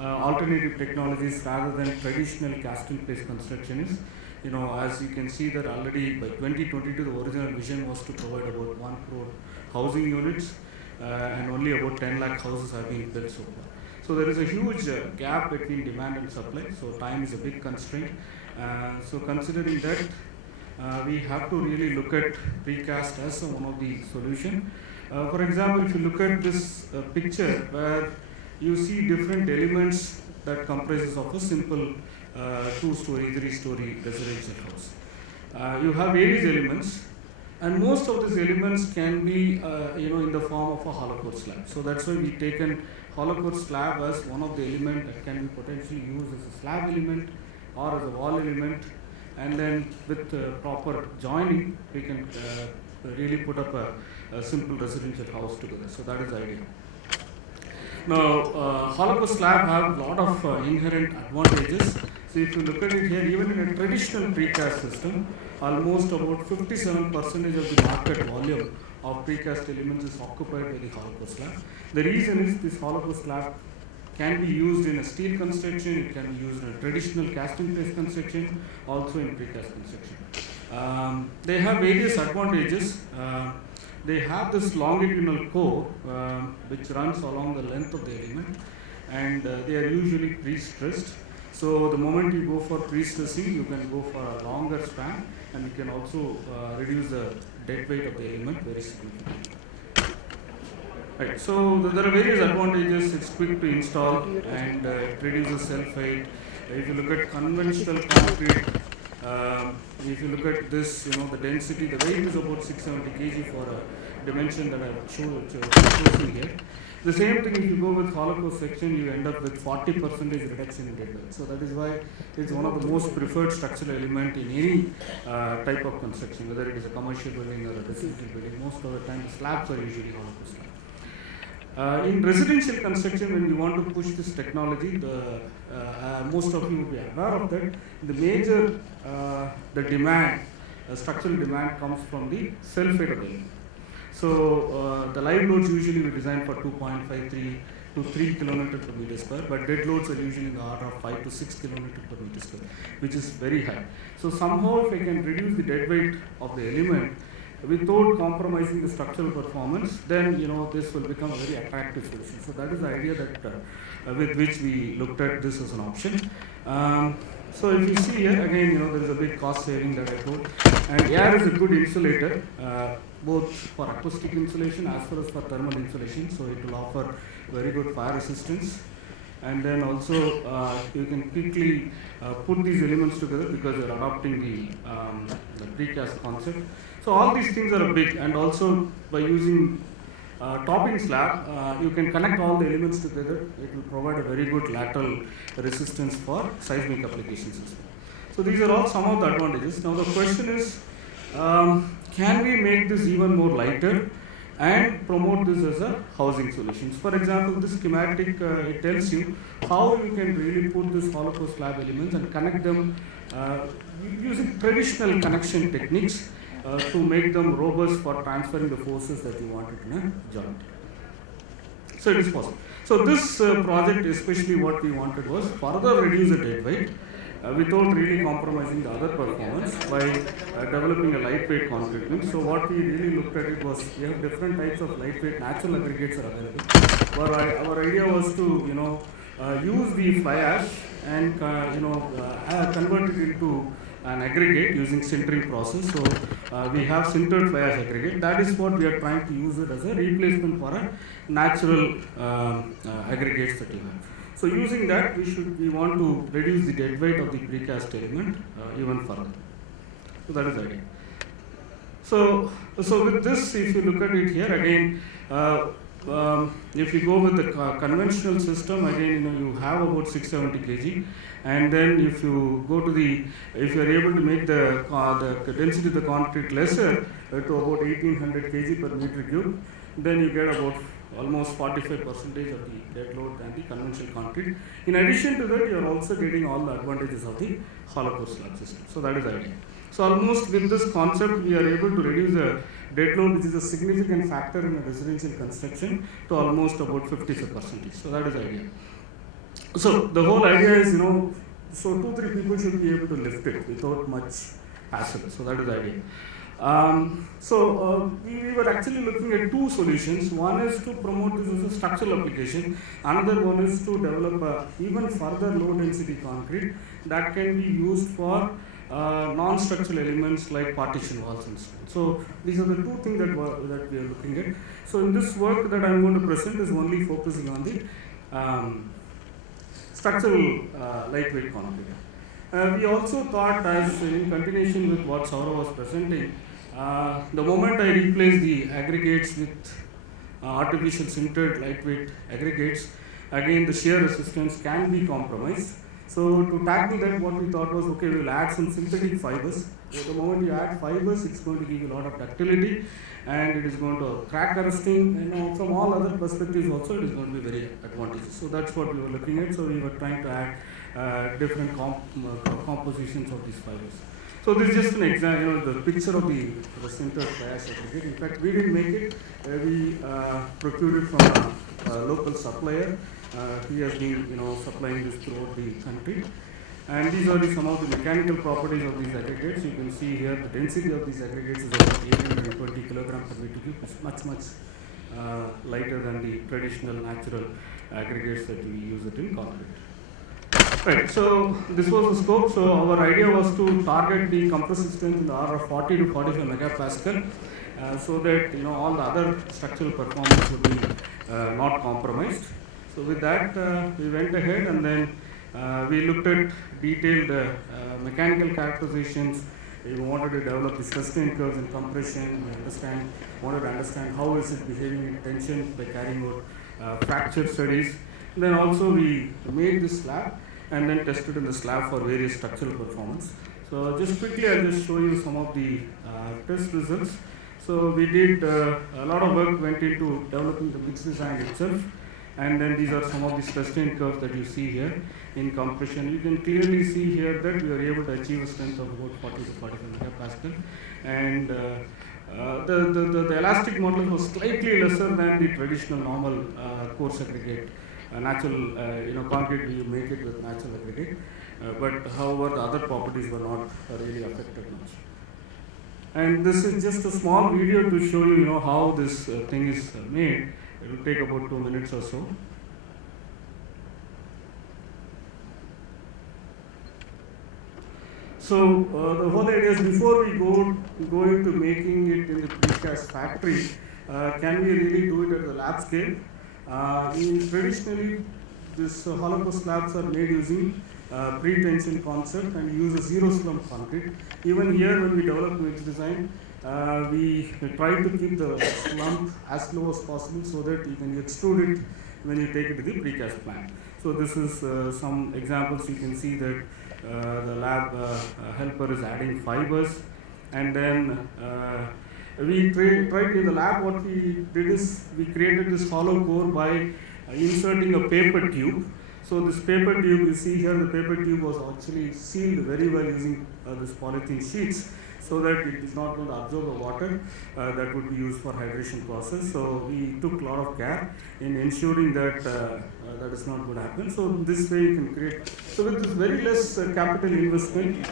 alternative technologies rather than traditional cast-in-place construction is, as you can see that already by 2022 the original vision was to provide about 1 crore housing units, and only about 10 lakh houses have been built so far. So there is a huge gap between demand and supply, so time is a big constraint. So considering that, we have to really look at precast as one of the solution. For example, if you look at this picture where you see different elements that comprises of a simple 2-story, 3-story residential house. You have various elements, and most of these elements can be in the form of a hollow core slab. So that's why we've taken hollow core slab as one of the elements that can be potentially used as a slab element or as a wall element, and then with proper joining we can really put up a simple residential house together. So that is the idea. Now, hollow core slab have a lot of inherent advantages. So if you look at it here, even in a traditional precast system, almost about 57% of the market volume of precast elements is occupied by the hollow core slab. The reason is this hollow core slab can be used in a steel construction, it can be used in a traditional casting-place construction, also in precast construction. They have various advantages. They have this longitudinal core which runs along the length of the element, and they are usually pre-stressed. So the moment you go for pre-stressing, you can go for a longer span, and you can also reduce the dead weight of the element very significantly. Right. So there are various advantages. It's quick to install and it reduces self-height. If you look at conventional concrete, if you look at this, the density, the weight is about 670 kg for a dimension that I've chosen here. The same thing, if you go with hollow core section, you end up with 40% reduction in dead weight. So that is why it's one of the most preferred structural element in any type of construction, whether it is a commercial building or a residential building. Most of the time, the slabs are usually hollow core slabs. In residential construction, when you want to push this technology, most of you will be aware of that. The major demand, structural demand, comes from the self-height of the element. So the live loads usually we design for 2.53 to 3 kN per meter square, but dead loads are usually in the order of 5 to 6 kN per meter square, which is very high. So somehow, if I can reduce the dead weight of the element without compromising the structural performance, then this will become a very attractive solution. So that is the idea that with which we looked at this as an option. So if you see here again, there is a big cost saving that I told, and air is a good insulator, both for acoustic insulation as well as for thermal insulation. So it will offer very good fire resistance, and then also you can quickly put these elements together because you are adopting the precast concept. So all these things are big, and also by using topping slab, you can connect all the elements together. It will provide a very good lateral resistance for seismic applications as well. So these are all some of the advantages. Now the question is, can we make this even more lighter and promote this as a housing solution? For example, this schematic it tells you how you can really put this hollow core slab elements and connect them using traditional connection techniques to make them robust for transferring the forces that you wanted in a joint. So it is possible. So this project, especially what we wanted was further reduce the dead weight without really compromising the other performance by developing a lightweight concrete mix. So what we really looked at it was we have different types of lightweight natural aggregates are available. But our idea was to use the fly ash and convert it into an aggregate using sintering process. So we have sintered fly ash aggregate. That is what we are trying to use it as a replacement for a natural aggregates that you have. So using that, we want to reduce the dead weight of the precast element even further. So that is the idea. So with this, if you look at it here again, if you go with the conventional system, again, you have about 670 kg, and then if you go to if you are able to make the density of the concrete lesser to about 1800 kg per meter cube, then you get about almost 45% of the dead load than the conventional concrete. In addition to that, you are also getting all the advantages of the hollow core slab system. So that is the idea. So almost with this concept, we are able to reduce the dead load, which is a significant factor in a residential construction, to almost about 55%. So that is the idea. So the whole idea is, so 2-3 people should be able to lift it without much hassle. So that is the idea. We were actually looking at two solutions. One is to promote this as a structural application. Another one is to develop even further low density concrete that can be used for non-structural elements like partition walls and so on. So these are the two things that we are looking at. So in this work that I am going to present is only focusing on the structural lightweight concrete. We also thought, as in continuation with what Saurav was presenting, the moment I replace the aggregates with artificial sintered lightweight aggregates, again the shear resistance can be compromised. So to tackle that, what we thought was, okay, we will add some synthetic fibers. So the moment you add fibers, it's going to give you a lot of ductility, and it is going to crack arresting, from all other perspectives also, it is going to be very advantageous. So that's what we were looking at. So we were trying to add different compositions of these fibers. So this is just an example, the picture of the sintered fly ash aggregate. In fact, we didn't make it. We procured it from a local supplier. He has been, supplying this throughout the country. And these are some of the mechanical properties of these aggregates. You can see here the density of these aggregates is about 820 kilograms per meter cube. It's much lighter than the traditional natural aggregates that we use it in concrete. Right, so this was the scope. So our idea was to target the compressive strength in the order of 40 to 45 megapascal, so that all the other structural performance would be not compromised. So with that, we went ahead and then we looked at detailed mechanical characterizations. We wanted to develop the sustained curves in compression. We wanted to understand how is it behaving in tension by carrying out fracture studies. Then also we made this slab and then tested in the slab for various structural performance. So just quickly, I'll just show you some of the test results. So we did a lot of work went into developing the mix design itself. And then these are some of the sustained curves that you see here in compression. You can clearly see here that we are able to achieve a strength of about 40 to 45 megapascal. And the elastic modulus was slightly lesser than the traditional normal coarse aggregate. Natural, concrete, we make it with natural aggregate. But however, the other properties were not really affected much. And this is just a small video to show you, how this thing is made. It will take about 2 minutes or so. So the whole idea is, before we go into making it in the precast factory, can we really do it at the lab scale? Traditionally, this hollow core slabs are made using pre-tension concept and use a zero slump concrete. Even here, when we develop mix design, we try to keep the slump as low as possible so that you can extrude it when you take it to the precast plant. So this is some examples. You can see that the lab helper is adding fibers, and then we tried in the lab. What we did is we created this hollow core by inserting a paper tube. So this paper tube, you see here, the paper tube was actually sealed very well using this polythene sheets, so that it is not going to absorb the water that would be used for hydration process. So we took a lot of care in ensuring that that is not going to happen. So this way you can create. So with this very less capital investment,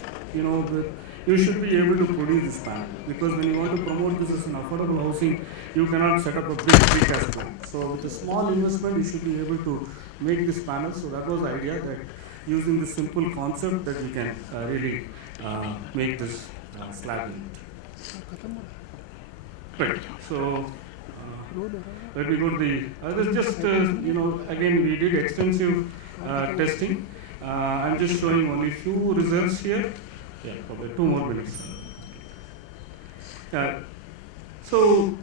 you should be able to produce this panel, because when you want to promote this as an affordable housing, you cannot set up a big precast plant. So with a small investment, you should be able to make this panel. So that was the idea, that using this simple concept that we can really make this slab unit. Right. So let me go to the. This just again we did extensive testing. I'm just showing only few results here. Yeah, probably 2 more minutes. So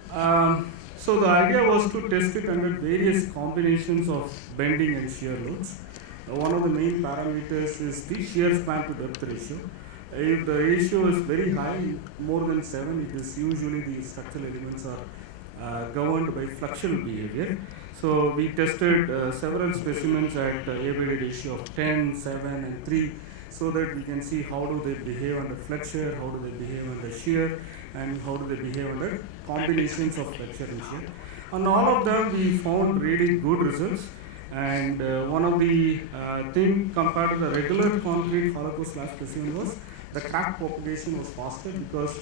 So the idea was to test it under various combinations of bending and shear loads. One of the main parameters is the shear span to depth ratio. If the ratio is very high, more than 7, it is usually the structural elements are governed by fluxural behavior. So we tested several specimens at ABD ratio of 10, 7 and 3, so that we can see how do they behave under flexure, how do they behave under shear, and how do they behave under combinations of flexure and shear. On all of them we found really good results, and one of the thing compared to the regular concrete hollow slab specimen was the crack propagation was faster, because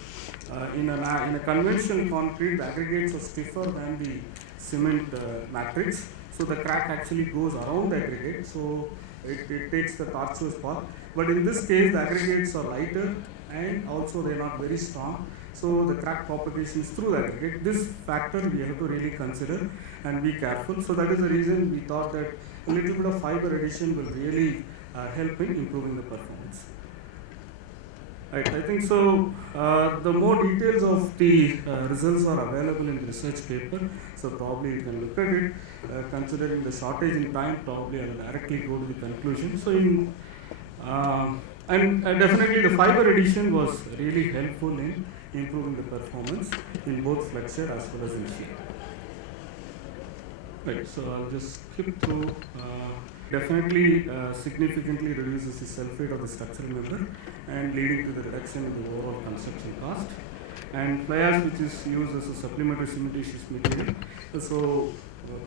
in a conventional concrete the aggregates are stiffer than the cement matrix, so the crack actually goes around the aggregate, so it takes the tortuous path. But in this case the aggregates are lighter and also they are not very strong, so the crack propagation is through the aggregate. This factor we have to really consider and be careful. So that is the reason we thought that a little bit of fiber addition will really help in improving the performance. Right, I think so. The more details of the results are available in the research paper, so probably you can look at it. Considering the shortage in time, probably I will directly go to the conclusion. So, and definitely the fiber addition was really helpful in improving the performance in both flexure as well as in shear. Right, so I'll just skip through. Definitely significantly reduces the sulfate of the structural member and leading to the reduction in the overall construction cost. And fly ash, which is used as a supplementary cementitious material, so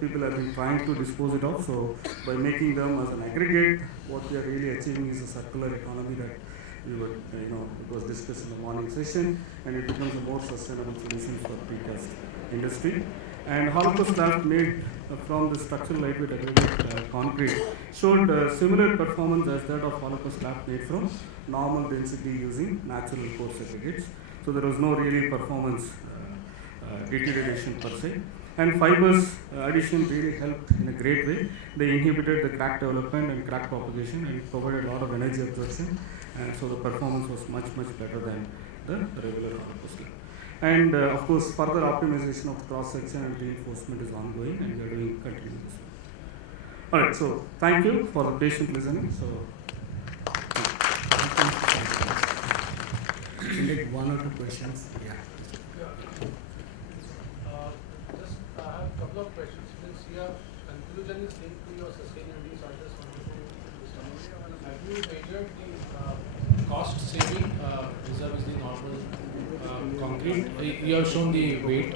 people have been trying to dispose it off. So by making them as an aggregate, what we are really achieving is a circular economy that we would, it was discussed in the morning session, and it becomes a more sustainable solution for precast industry. And hollow slab made from the structural lightweight aggregate concrete showed similar performance as that of hollow slab made from normal density using natural coarse aggregates. So there was no really performance deterioration per se. And fibers addition really helped in a great way. They inhibited the crack development and crack propagation and provided a lot of energy absorption. And so the performance was much better than the regular hollow slab. And of course, further optimization of cross section and reinforcement is ongoing, and we are doing continuous. All right, so thank you for the patient listening. So, can take one or two questions. Yeah. Just I have a couple of questions. Since your conclusion is linked to your sustainability, so I just wanted to understand. Have you measured the cost saving vis-a-vis the normal concrete? You have shown the weight.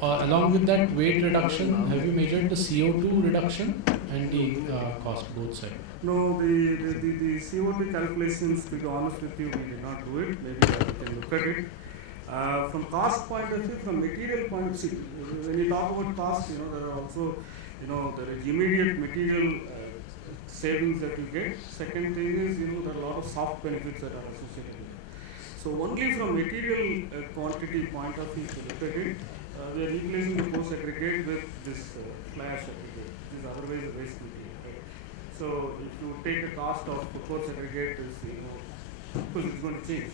Along with that weight reduction, have you measured the CO2 reduction and the cost, both sides? no, the CO2 calculations, to be honest with you, we did not do it. Maybe we can look at it. From cost point of view, from material point of view, when you talk about cost, there are also, there is immediate material savings that you get. Second thing is, there are a lot of soft benefits that are associated with it. So only from material quantity point of view, if you look at it, we are replacing the coarse aggregate with this fly ash aggregate, which is otherwise a waste material. Right? So if you take a cost of the coarse aggregate, is of course it's going to change.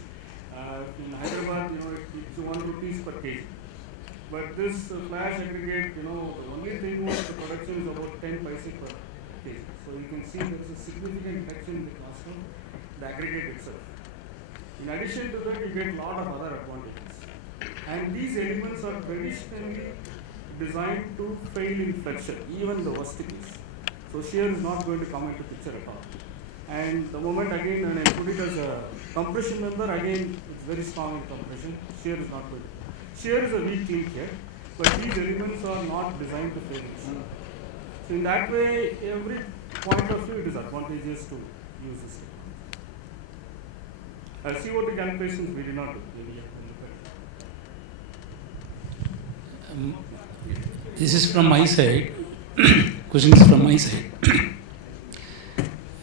In Hyderabad, it's 1 rupees per kg. But this fly ash aggregate, the only thing was the production is about 10 paise per kg. So you can see there is a significant reduction in the cost of the aggregate itself. In addition to that, you get a lot of other advantages. And these elements are traditionally designed to fail in flexure, even the worst case. So shear is not going to come into picture at all. And the moment again, when I put it as a compression member, again it's very strong in compression. Shear is not good. Shear is a weak link here, but these elements are not designed to fail. So in that way, every point of view, it is advantageous to use this. CO2 calculations we did not do. Maybe this is from my side. Questions from my side.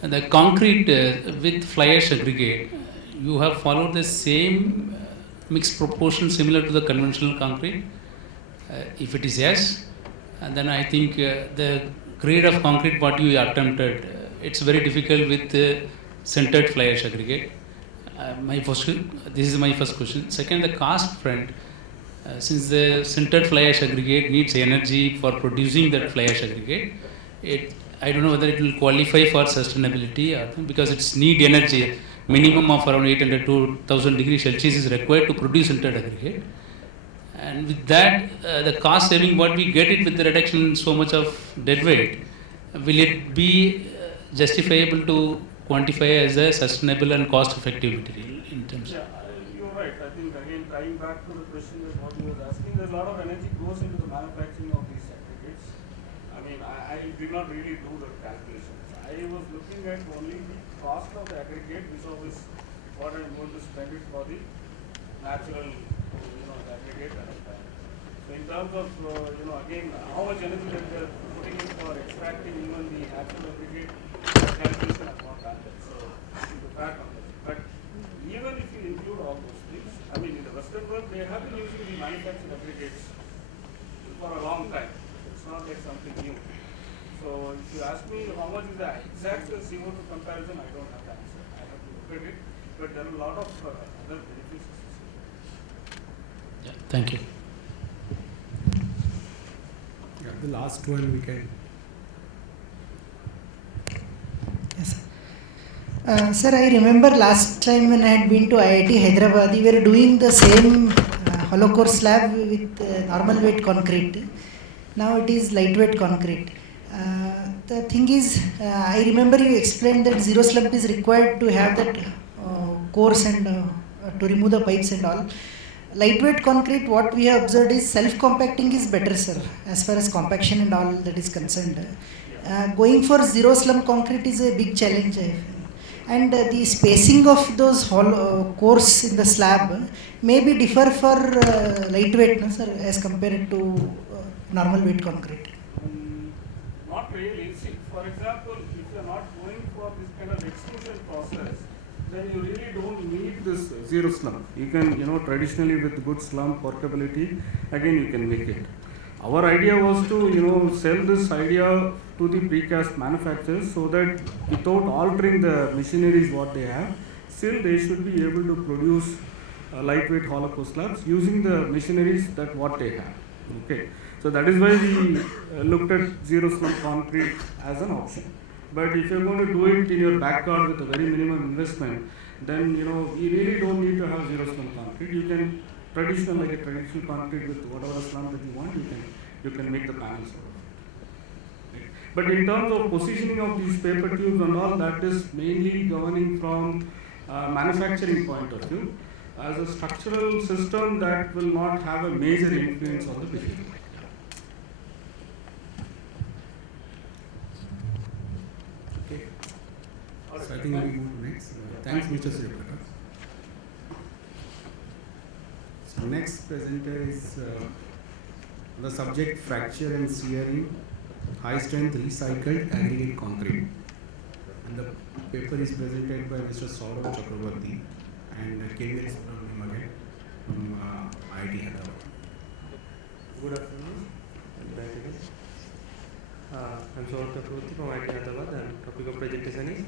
The concrete with fly ash aggregate, you have followed the same mixed proportion similar to the conventional concrete? If it is yes, then I think the grade of concrete what you attempted, it's very difficult with centered fly ash aggregate. This is my first question. Second, the cost front, Since the sintered fly ash aggregate needs energy for producing that fly ash aggregate, I don't know whether it will qualify for sustainability or not, because it's need energy. Minimum of around 800 to 1000 degrees Celsius is required to produce sintered aggregate. And with that, the cost saving what we get it with the reduction in so much of dead weight, will it be justifiable to quantify as a sustainable and cost effective material in terms of? You're right. I think again tying back to the question that what you was asking, there's a lot of energy goes into the manufacturing of these aggregates. I mean, I did not really do the calculations. I was looking at only the cost of the aggregate, which was what I'm going to spend it for the natural, the aggregate at a time. So in terms of, again, how much energy that we are putting in for extracting even the natural aggregate, calculation has not done that. So the fact on that. But even if you include all those things, I mean, in the Western world, they have been using the manufactured aggregates for a long time. It's not like something new. So if you ask me how much is the exact CO2 comparison, I don't have the answer. I have to look at it. But there are a lot of other benefits. Yeah, thank you. Yeah, the last one we can. Yes. Sir, I remember last time when I had been to IIT Hyderabad, we were doing the same hollow core slab with normal weight concrete. Now it is lightweight concrete. The thing is, I remember you explained that zero slump is required to have that cores and to remove the pipes and all. Lightweight concrete, what we have observed is self-compacting is better, sir, as far as compaction and all that is concerned. Going for zero slump concrete is a big challenge, I feel. And the spacing of those cores in the slab maybe differ for lightweight, no, sir, as compared to normal weight concrete. Not really. See, for example, if you are not going for this kind of extrusion process, then you really don't need this zero slump. You can, traditionally with good slump workability, again you can make it. Our idea was to, sell this idea to the precast manufacturers so that without altering the machineries what they have, still they should be able to produce lightweight hollow core slabs using the machineries that what they have. Okay. So that is why we looked at zero slump concrete as an option. But if you're going to do it in your backyard with a very minimum investment, then you really don't need to have zero slump concrete. You can traditional concrete with whatever slump that you want, you can make the panels out of it. But in terms of positioning of these paper tubes and all, that is mainly governing from manufacturing point of view. As a structural system, that will not have a major influence on the behavior. So I think we move to next. Thanks, Mr. Shri. So next presenter is the subject fracture and shearing, high strength recycled aggregate concrete. And the paper is presented by Mr. Saurabh Chakravarti and Cantt from again from IIT Hyderabad. Good afternoon. I'm Saurabh Chakravarti from IIT Hyderabad, and topic of presentation is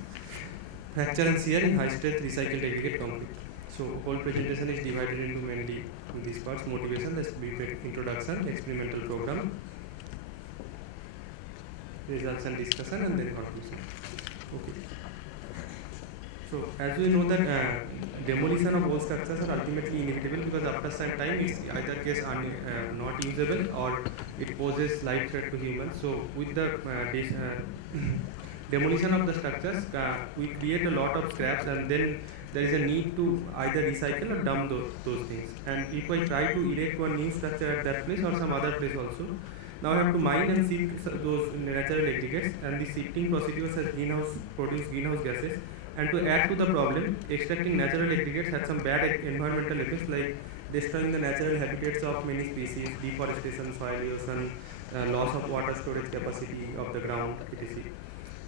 fracture and shear in high strength recycled aggregate concrete. So whole presentation is divided into mainly these parts: motivation, that's brief introduction, experimental program, results and discussion, and then conclusion. Okay. So as we know that demolition of all structures are ultimately inevitable, because after some time it's either case not usable or it poses slight threat to humans. So with the demolition of the structures, we create a lot of scraps, and then there is a need to either recycle or dump those things. And if I try to erect one new structure at that place or some other place also, now I have to mine and sift those natural aggregates, and the sifting procedures has produce greenhouse gases. And to add to the problem, extracting natural aggregates has some bad environmental effects, like destroying the natural habitats of many species, deforestation, soil erosion, loss of water storage capacity of the ground, etc.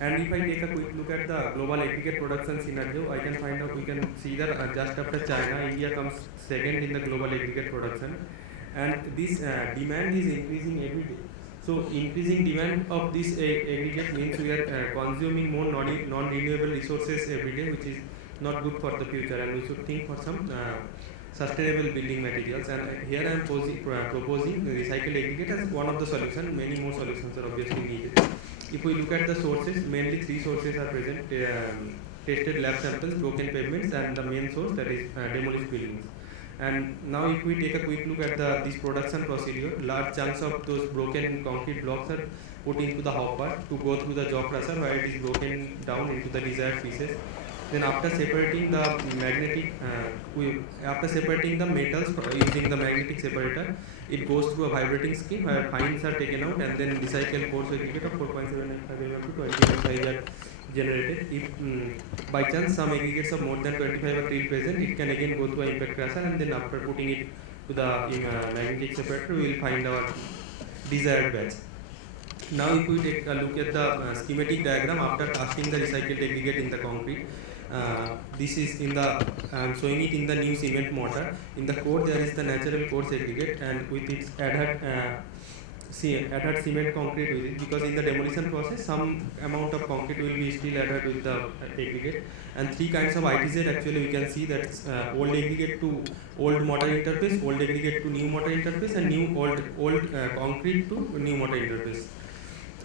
And if I take a quick look at the global aggregate production scenario, I can find out, we can see that just after China, India comes second in the global aggregate production, and this demand is increasing every day. So increasing demand of this aggregate means we are consuming more non-renewable resources every day, which is not good for the future, and we should think for some sustainable building materials, and here I am proposing recycled aggregate as one of the solutions. Many more solutions are obviously needed. If we look at the sources, mainly three sources are present: tested lab samples, broken pavements, and the main source, that is demolished buildings. And now if we take a quick look at this production procedure, large chunks of those broken concrete blocks are put into the hopper to go through the jaw crusher, where it is broken down into the desired pieces. Then after separating the metals using the magnetic separator, it goes through a vibrating scheme where fines are taken out, and then recycled coarse aggregate of 4.75 mm to 20 mm size are generated. If by chance some aggregates of more than 25 are still present, it can again go through an impact crusher, and then after putting it to the magnetic separator, we will find our desired batch. Now if we take a look at the schematic diagram after casting the recycled aggregate in the concrete, this is in the showing it in the new cement mortar. In the core there is the natural coarse aggregate, and with its adhered cement concrete with it, because in the demolition process some amount of concrete will be still added with the aggregate. And three kinds of ITZ actually we can see, that old aggregate to old mortar interface, old aggregate to new mortar interface, and new old concrete to new mortar interface.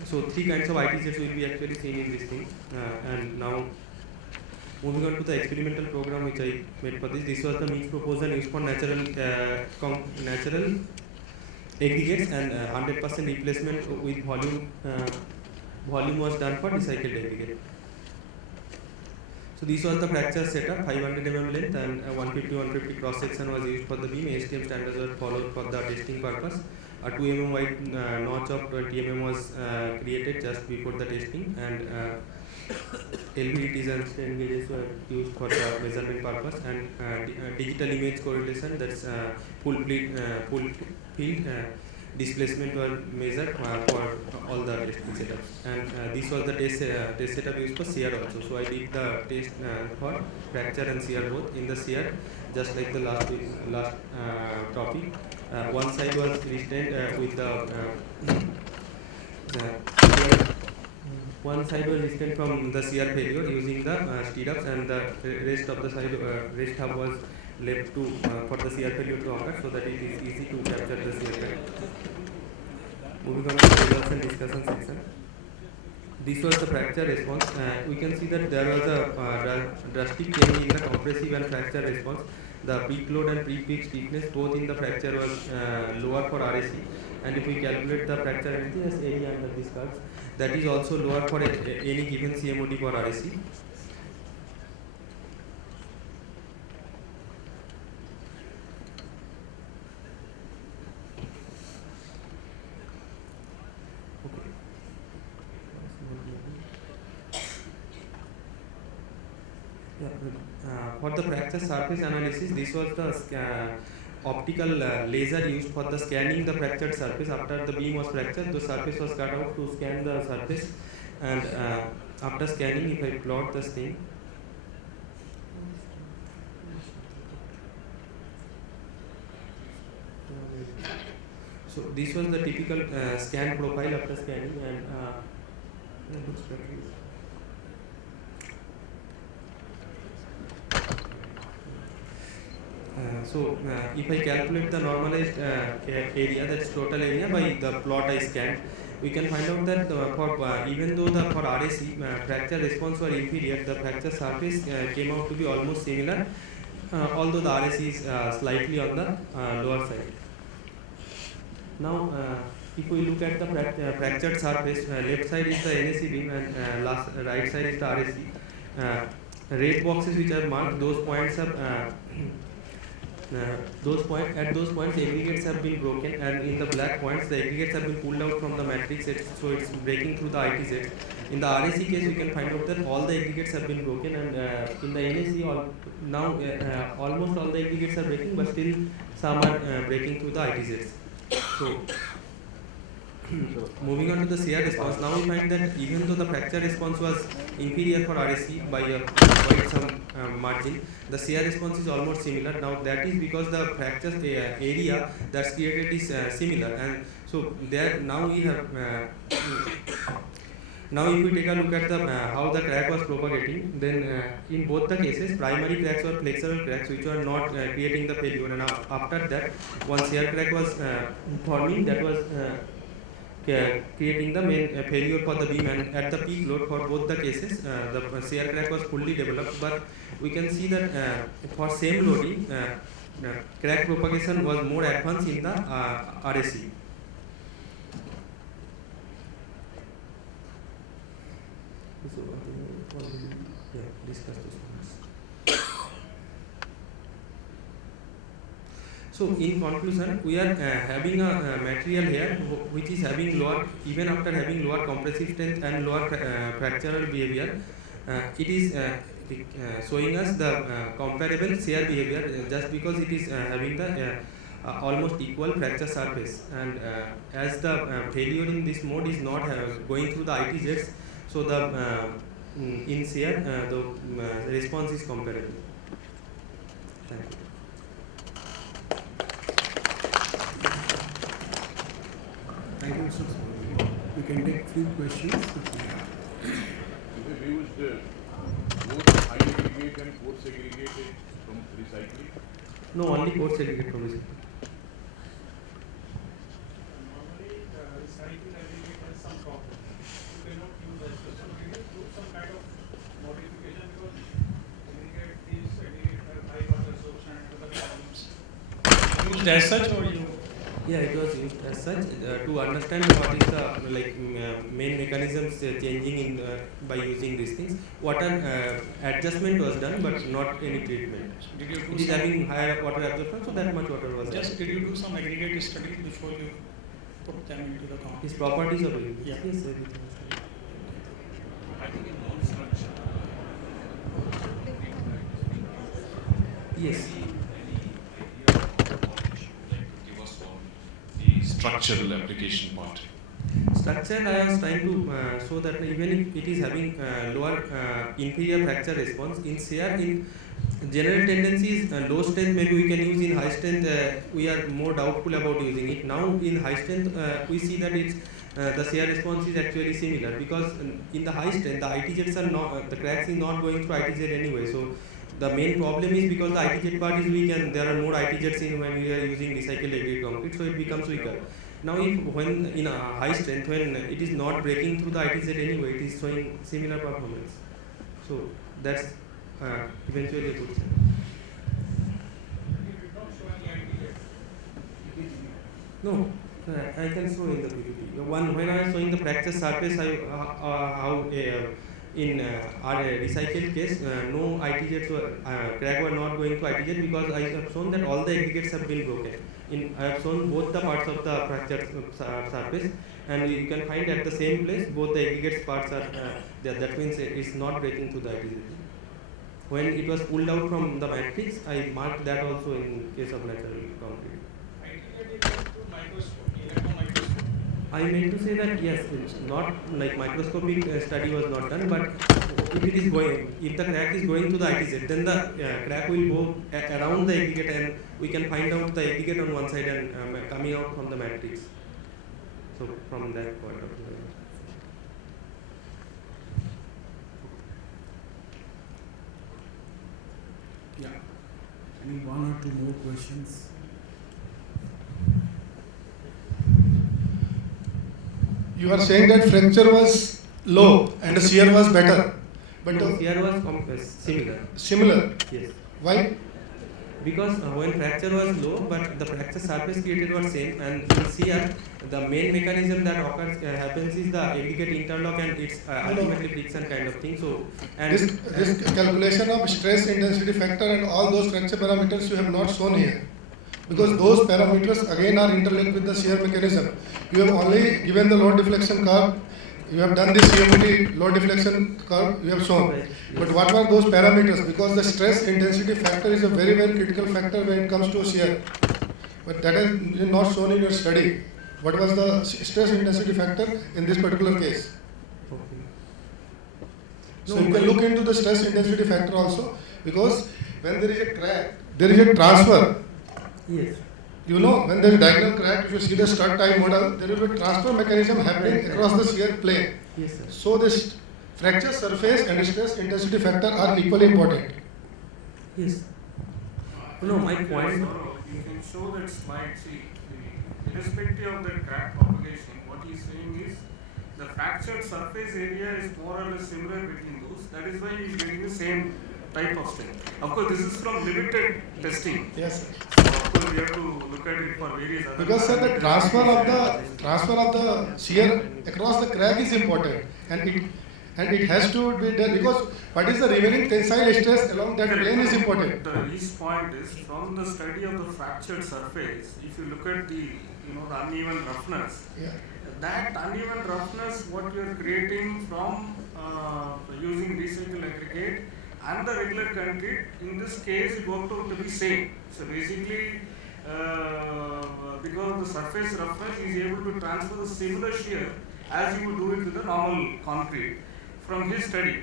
So three kinds of ITZs will be actually seen in this thing. And now moving on to the experimental program which I made for this. This was the mix proposal used for natural aggregates, and 100% replacement with volume was done for recycled aggregate. So this was the fracture setup. 500 mm length and 150 cross section was used for the beam. ASTM standards were followed for the testing purpose. A 2 mm wide notch of 20 mm was created just before the testing, and LVDTs and strain gauges were used for the measurement purpose, and digital image correlation, that's full field displacement were measured for all the testing setups. And this was the test setup used for shear also. So I did the test for fracture and shear both. In the shear, just like the last topic, one side was restrained with the one side was restrained from the shear failure using the stirrups, and the rest of the side rest hub was left to for the shear failure to occur, so that it is easy to capture the shear failure. Moving on to the results and discussion section. This was the fracture response. We can see that there was a drastic change in the compressive and fracture response. The peak load and peak stiffness both in the fracture was lower for RAC, and if we calculate the fracture energy as area under these curves, that is also lower for any given CMOD for RAC. For the fracture surface analysis, this was the optical laser used for the scanning the fractured surface. After the beam was fractured, the surface was cut out to scan the surface, and after scanning, if I plot this thing, so this was the typical scan profile after scanning, and if I calculate the normalized area, that's total area, by the plot I scanned, we can find out that even though for RAC fracture response were inferior, the fracture surface came out to be almost similar, although the RAC is slightly on the lower side. Now, if we look at the fractured surface, left side is the NCB beam, and right side is the RAC. Red boxes which are marked, those points are at those points aggregates have been broken, and in the black points the aggregates have been pulled out from the matrix, so it's breaking through the ITZ. In the RAC case, we can find out that all the aggregates have been broken, and in the NAC now almost all the aggregates are breaking, but still some are breaking through the ITZs. So moving on to the shear response, now we find that even though the fracture response was inferior for RAC by quite some margin, the shear response is almost similar. Now that is because the fracture area that's created is similar, and so there now we have Now if we take a look at the how the crack was propagating, then in both the cases primary cracks were flexural cracks which were not creating the failure, and after that one shear crack was forming that was creating the main failure for the beam, and at the peak load for both the cases the shear crack was fully developed, but we can see that for same loading crack propagation was more advanced in the RAC. So I think discuss this one. So in conclusion, we are having a material here which is having lower, even after having lower compressive strength and lower fractural behavior, it is showing us the comparable shear behavior just because it is having the almost equal fracture surface, and as the failure in this mode is not going through the ITZs, so the in shear the response is comparable. Thank you. Thank you, sir. We can take few questions. We used both high aggregate and coarse aggregate from recycling? No, only coarse aggregate from recycling. Normally, recycling aggregate has some problem. You cannot use as such. So we will do some kind of modification because aggregate have high water absorption and other problems. Used as such, or you? Yeah, it was used as such to understand what is the main mechanisms changing in by using these things. Water adjustment was done, but not any treatment. Did you do it is having higher water absorption, so that much water was just added. did you do some aggregate study before you put them into the count? His properties of it. Yeah. Yes, everything. I think in non-structure. Yes. Structural application part. Structure, I was trying to show that even if it is having lower inferior fracture response, in shear, in general tendencies, low strength maybe we can use, in high strength we are more doubtful about using it. Now in high strength we see that it's the shear response is actually similar, because in the high strength the ITZs are not, the cracks is not going through ITZ anyway. So the main problem is because the ITZ part is weak and there are more ITZs in when we are using recycled aggregate concrete, so it becomes weaker. Now if when in a high strength, when it is not breaking through the ITZ anyway, it is showing similar performance. So that's eventually a good thing. No, I can show in the PPT. When I am showing the fracture surface, how in our recycled case, no ITZs were, crack were not going to ITZ, because I have shown that all the aggregates have been broken. I have shown both the parts of the fracture surface, and you can find at the same place both the aggregates parts are that means it is not breaking through the ITZ. When it was pulled out from the matrix, I marked that also in case of natural concrete. I meant to say that yes, it's not like microscopic study was not done, but if it is going, if the crack is going to the ITZ, then the crack will go around the aggregate, and we can find out the aggregate on one side and coming out from the matrix. So from that point of view. Yeah. Any one or two more questions? You are saying that fracture was low and the shear was better, but no, shear was similar. Similar. Yes. Why? Because when fracture was low, but the fracture surface created was same, and in shear, the main mechanism that occurs happens is the aggregate interlock, and it's ultimately friction kind of thing. So, and this calculation of stress intensity factor and all those fracture parameters you have not shown here, because those parameters again are interlinked with the shear mechanism. You have only given the load deflection curve, you have done the CMT load deflection curve, you have shown. But what were those parameters? Because the stress intensity factor is a very, very critical factor when it comes to shear. But that is not shown in your study. What was the stress intensity factor in this particular case? So you can look into the stress intensity factor also, because when there is a crack, there is a transfer. Yes. You know, when there is diagonal crack, if you see the strut type model, there will be a transfer mechanism happening across the shear plane. Yes, sir. So this fracture surface and stress intensity factor are equally important. Yes. No, my point. You can show that slide. See, irrespective of the crack propagation, what he is saying is the fractured surface area is more or less similar between those. That is why he is getting the same type of strength. Of course, this is from limited testing. Yes, sir. So of course, we have to look at it for various other. Because sir, the transfer of the shear across the crack is important, and it has to be done because what is the remaining tensile stress along that plane is important. His point is from the study of the fractured surface. If you look at the the uneven roughness, that uneven roughness what you are creating from using recycled aggregate and the regular concrete, in this case it worked out to be same. So basically because of the surface roughness he is able to transfer the similar shear as you would do it with the normal concrete from his study.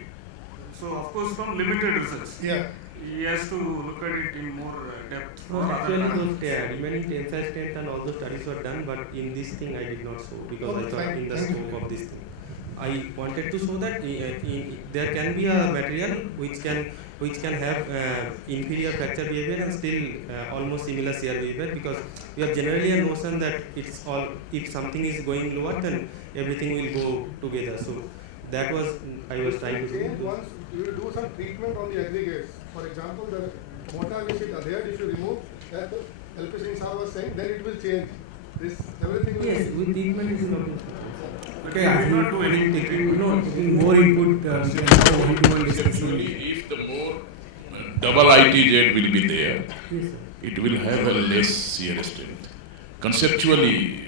So of course from limited results. Yeah. He has to look at it in more depth. No, actually those remaining tensile strength and all those studies were done, but in this thing I did not show because I thought in the scope of this thing. I wanted to show that there can be a material which can have inferior fracture behavior and still almost similar shear behavior, because we have generally a notion that it's all, if something is going lower then everything will go together. So that was I was trying to do. Once you will do some treatment on the aggregates. For example, the mortar which is there, if you remove, as LP Singh Saab was saying, then it will change. This everything will yes, with treatment is not. Okay, I will not do anything. More input. Conceptually, if the more double ITZ will be there, yes, it will have a less shear strength. Conceptually,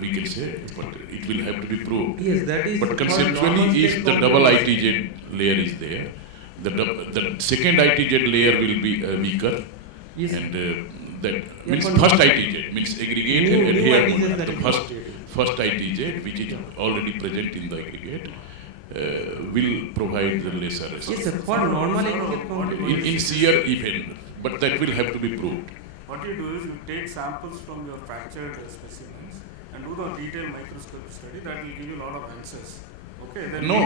we can say, but it will have to be proved. Yes, that is. But conceptually, if the double ITZ layer is there, the second ITZ layer will be weaker, yes, and that means first ITZ means aggregate and adhere. The first ITZ, which is already present in the aggregate, will provide the lesser resistance. Yes, sir. For normal aggregate concrete. In shear even, but that will have to be proved. What you do is you take samples from your fractured specimens and do the detailed microscopic study. That will give you a lot of answers. Okay. Then No,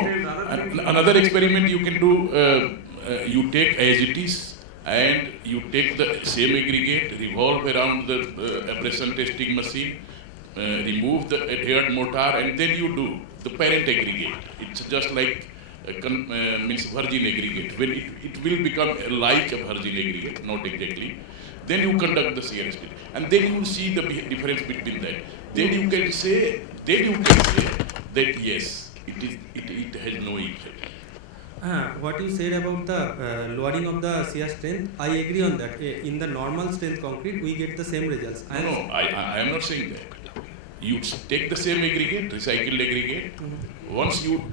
another experiment you can do. You take as it is, and you take the same aggregate, revolve around the abrasion testing machine, remove the adhered mortar, and then you do the parent aggregate. It's just like means virgin aggregate. When it will become like a virgin aggregate, not exactly, then you conduct the shear study, and then you will see the difference between that. Then you can say that yes, it has no effect. What you said about the lowering of the shear strength, I agree on that. In the normal strength concrete, we get the same results. No, I am not saying that. You take the same aggregate, recycled aggregate. Once you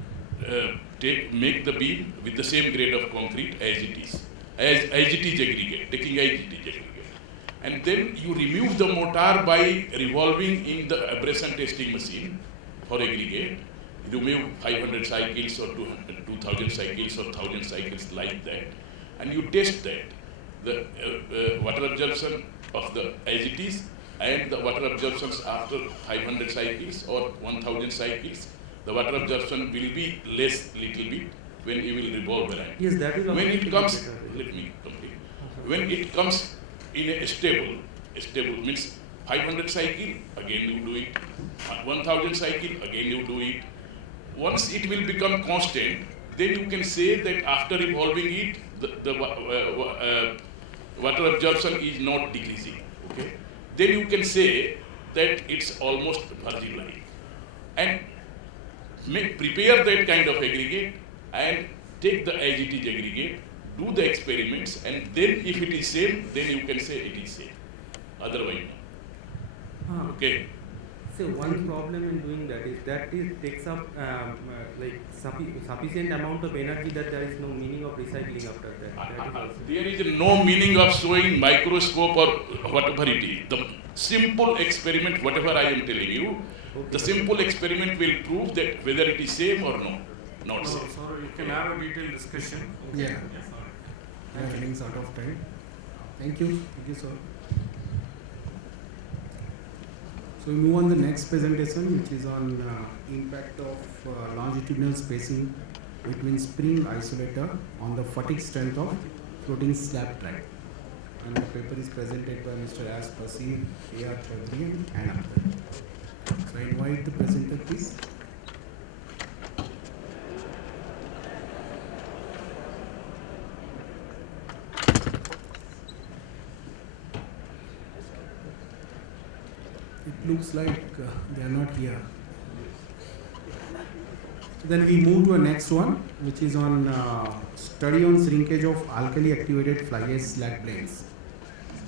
make the beam with the same grade of concrete as it is aggregate, taking as it is aggregate, and then you remove the mortar by revolving in the abrasion testing machine for aggregate. Remove 500 cycles or 2000 cycles or 1000 cycles like that, and you test that the water absorption of the as it is and the water absorptions after 500 cycles or 1000 cycles. The water absorption will be less little bit when you will revolve around. Yes, that will. When it comes, let me complete. When it comes in a stable means 500 cycle, again you do it. 1000 cycle, again you do it. Once it will become constant, then you can say that after revolving it, the water absorption is not decreasing. Okay, then you can say that it's almost virgin-like, and prepare that kind of aggregate and take the as it is aggregate, do the experiments, and then if it is same, then you can say it is same. Otherwise, no. Okay. So one problem in doing that is it takes up like sufficient amount of energy that there is no meaning of recycling after that. There is no meaning of showing microscope or whatever it is. The simple experiment, whatever I am telling you, the simple experiment will prove that whether it is same or not same. So you can have a detailed discussion. Yeah. I am running out of time. Thank you. Thank you, sir. So we move on the next presentation, which is on impact of longitudinal spacing between spring isolator on the fatigue strength of floating slab track. And the paper is presented by Mr. S. Pasir, A.R. Chaudhary and Anurag. So I invite the presenter, please. It looks like they are not here. Then we move to a next one, which is on study on shrinkage of alkali activated fly ash slag blends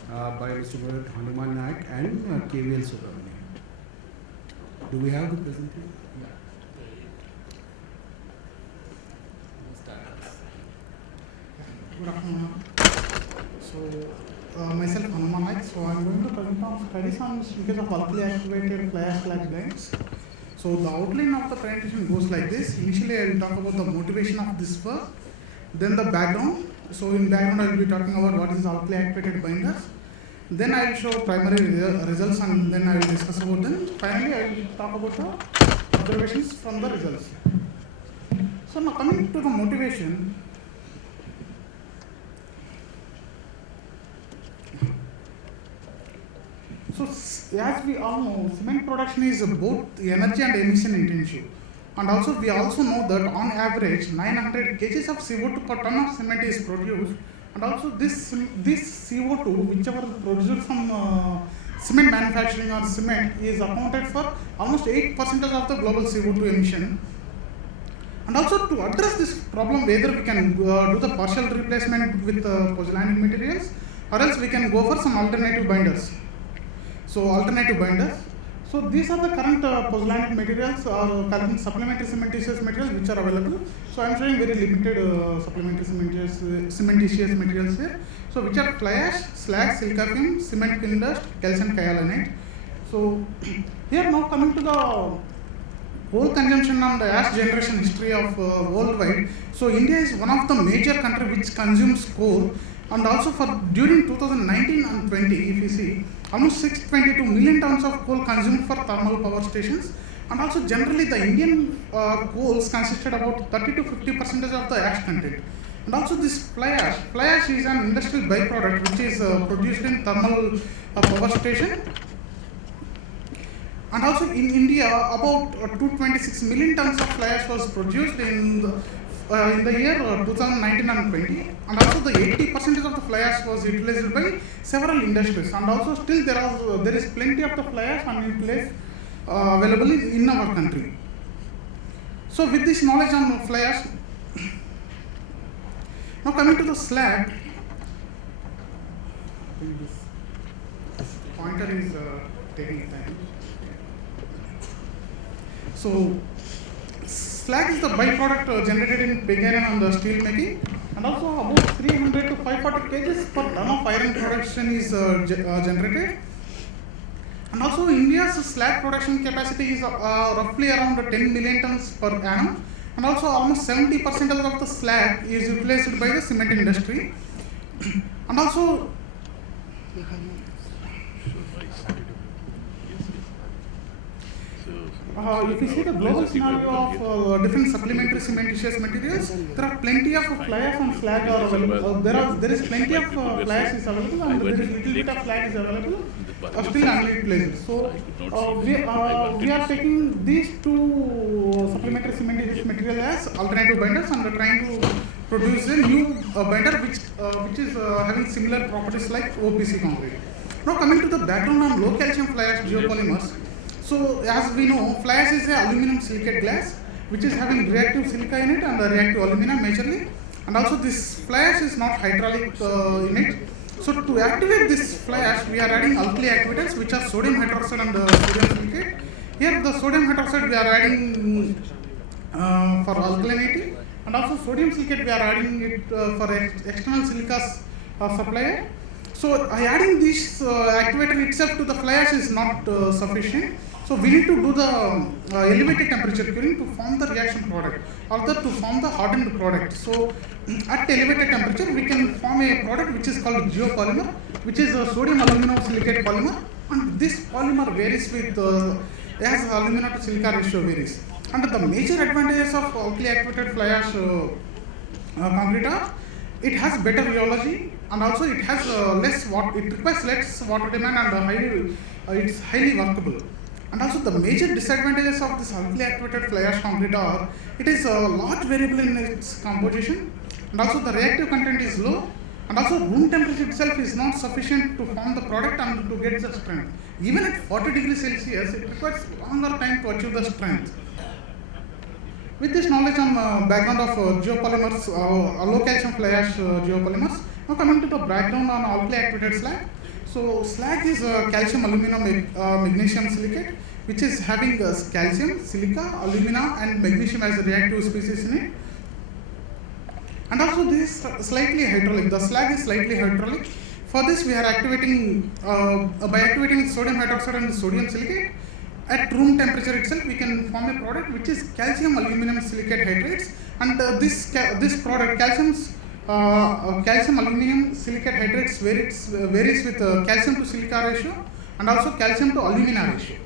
by Mr. Hanuman Naik and KVL Subramanian. Do we have the presentation? Yeah. Good afternoon. So, myself Hanuman Naik. So, I am going to present on studies on shrinkage of alkali activated fly ash slag blends. So the outline of the presentation goes like this. Initially, I will talk about the motivation of this work, then the background. So in background, I will be talking about what is alkali activated binders. Then I will show primary results, and then I will discuss about them. Finally, I will talk about the observations from the results. So now coming to the motivation. So as we all know, cement production is both energy and emission intensive. And also we also know that on average 900 kg of CO2 per ton of cement is produced. And also this CO2, whichever is produced from cement manufacturing or cement, is accounted for almost 8% of the global CO2 emission. And also to address this problem, whether we can do the partial replacement with pozzolanic materials, or else we can go for some alternative binders. So alternative binders. So these are the current pozzolanic materials or current supplementary cementitious materials which are available. So I am showing very limited supplementary cementitious materials here. So which are fly ash, slag, silica fume, cement kiln dust, calcium kyanite. So here now coming to the coal consumption and the ash generation history of worldwide. So India is one of the major country which consumes coal, and also for during 2019 and 20, if you see, almost 622 million tons of coal consumed for thermal power stations. And also generally the Indian coals consisted about 30 to 50% of the ash content. And also this fly ash is an industrial byproduct which is produced in thermal power station. And also in India, about 226 million tons of fly ash was produced in the year 2019 and 20. And also the 80% of the fly ash was utilized by several industries. And also still there is plenty of the fly ash unutilized available in our country. So with this knowledge on fly ash, now coming to the slag, this pointer is taking time. So slag is the byproduct generated in pig iron and steel making, and also about 300 to 540 kg per ton of iron production is generated. And also India's slag production capacity is roughly around 10 million tons per annum, and also almost 70% of the slag is utilized by the cement industry. And also if you see the global scenario of different supplementary cementitious materials, there are plenty of fly ash and slag are available. There is plenty of fly ash is available, and there is little bit of slag is available, still unutilized. So we are taking these two supplementary cementitious materials as alternative binders and trying to produce a new binder which is having similar properties like OPC concrete. Now coming to the background on low calcium fly ash geopolymers. So as we know, fly ash is a aluminum silicate glass which is having reactive silica in it and reactive alumina majorly, and also this fly ash is not hydraulic in it. So to activate this fly ash, we are adding alkali activators which are sodium hydroxide and sodium silicate. Here the sodium hydroxide we are adding for alkalinity, and also sodium silicate we are adding it for external silica supply. So adding this activator itself to the fly ash is not sufficient. So we need to do the elevated temperature curing to form the reaction product, or to form the hardened product. So at elevated temperature we can form a product which is called geopolymer, which is a sodium aluminum silicate polymer. And this polymer varies with as alumina to silica ratio varies. And the major advantages of alkali activated fly ash concrete are it has better rheology, and also it has it requires less water demand, and it's highly workable. And also the major disadvantages of this alkali activated fly ash concrete are it is a large variable in its composition, and also the reactive content is low, and also room temperature itself is not sufficient to form the product and to get the strength. Even at 40 degrees Celsius, it requires longer time to achieve the strength. With this knowledge on background of geopolymers, low calcium fly ash geopolymers, now coming to the background on alkali activated slag. So slag is calcium aluminum magnesium silicate, which is having calcium, silica, alumina and magnesium as reactive species in it. And also this is slightly hydraulic. The slag is slightly hydraulic. For this we are activating, by activating sodium hydroxide and sodium silicate, at room temperature itself we can form a product which is calcium aluminum silicate hydrates, and this product calcium aluminum silicate hydrates varies with calcium to silica ratio and also calcium to alumina ratio.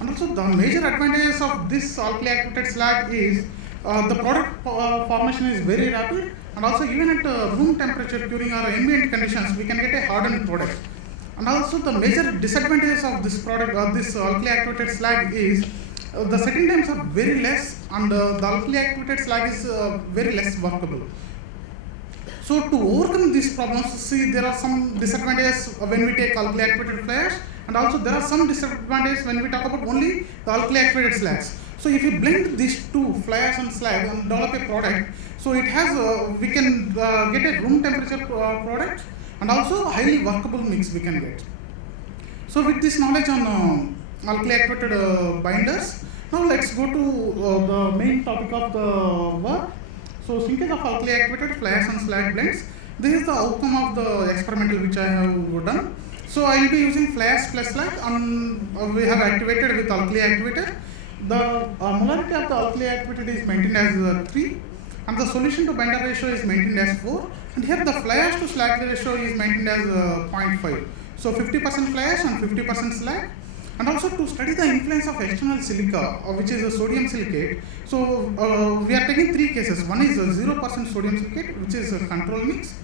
And also the major advantages of this alkali activated slag is the product formation is very rapid, and also even at room temperature curing or ambient conditions we can get a hardened product. And also the major disadvantages of this product this alkali activated slag is the setting times are very less, and the alkali activated slag is very less workable. So to overcome these problems, see there are some disadvantages when we take alkali activated fly ash, and also there are some disadvantages when we talk about only the alkali activated slags. So if we blend these two, fly ash and slag, and develop a product, so it has we can get a room temperature product, and also a highly workable mix we can get. So with this knowledge on alkali activated binders, now let's go to the main topic of the work. So syncage of alkali activated fly ash and slag blends. This is the outcome of the experimental which I have done. So I will be using fly ash plus slag, and we have activated with alkali activator. The molarity of the alkali activated is maintained as 3, and the solution to binder ratio is maintained as 4, and here the fly ash to slag ratio is maintained as 0.5. So 50% fly ash and 50% slag. And also to study the influence of external silica, which is a sodium silicate. So we are taking 3 cases. One is 0% sodium silicate, which is a control mix.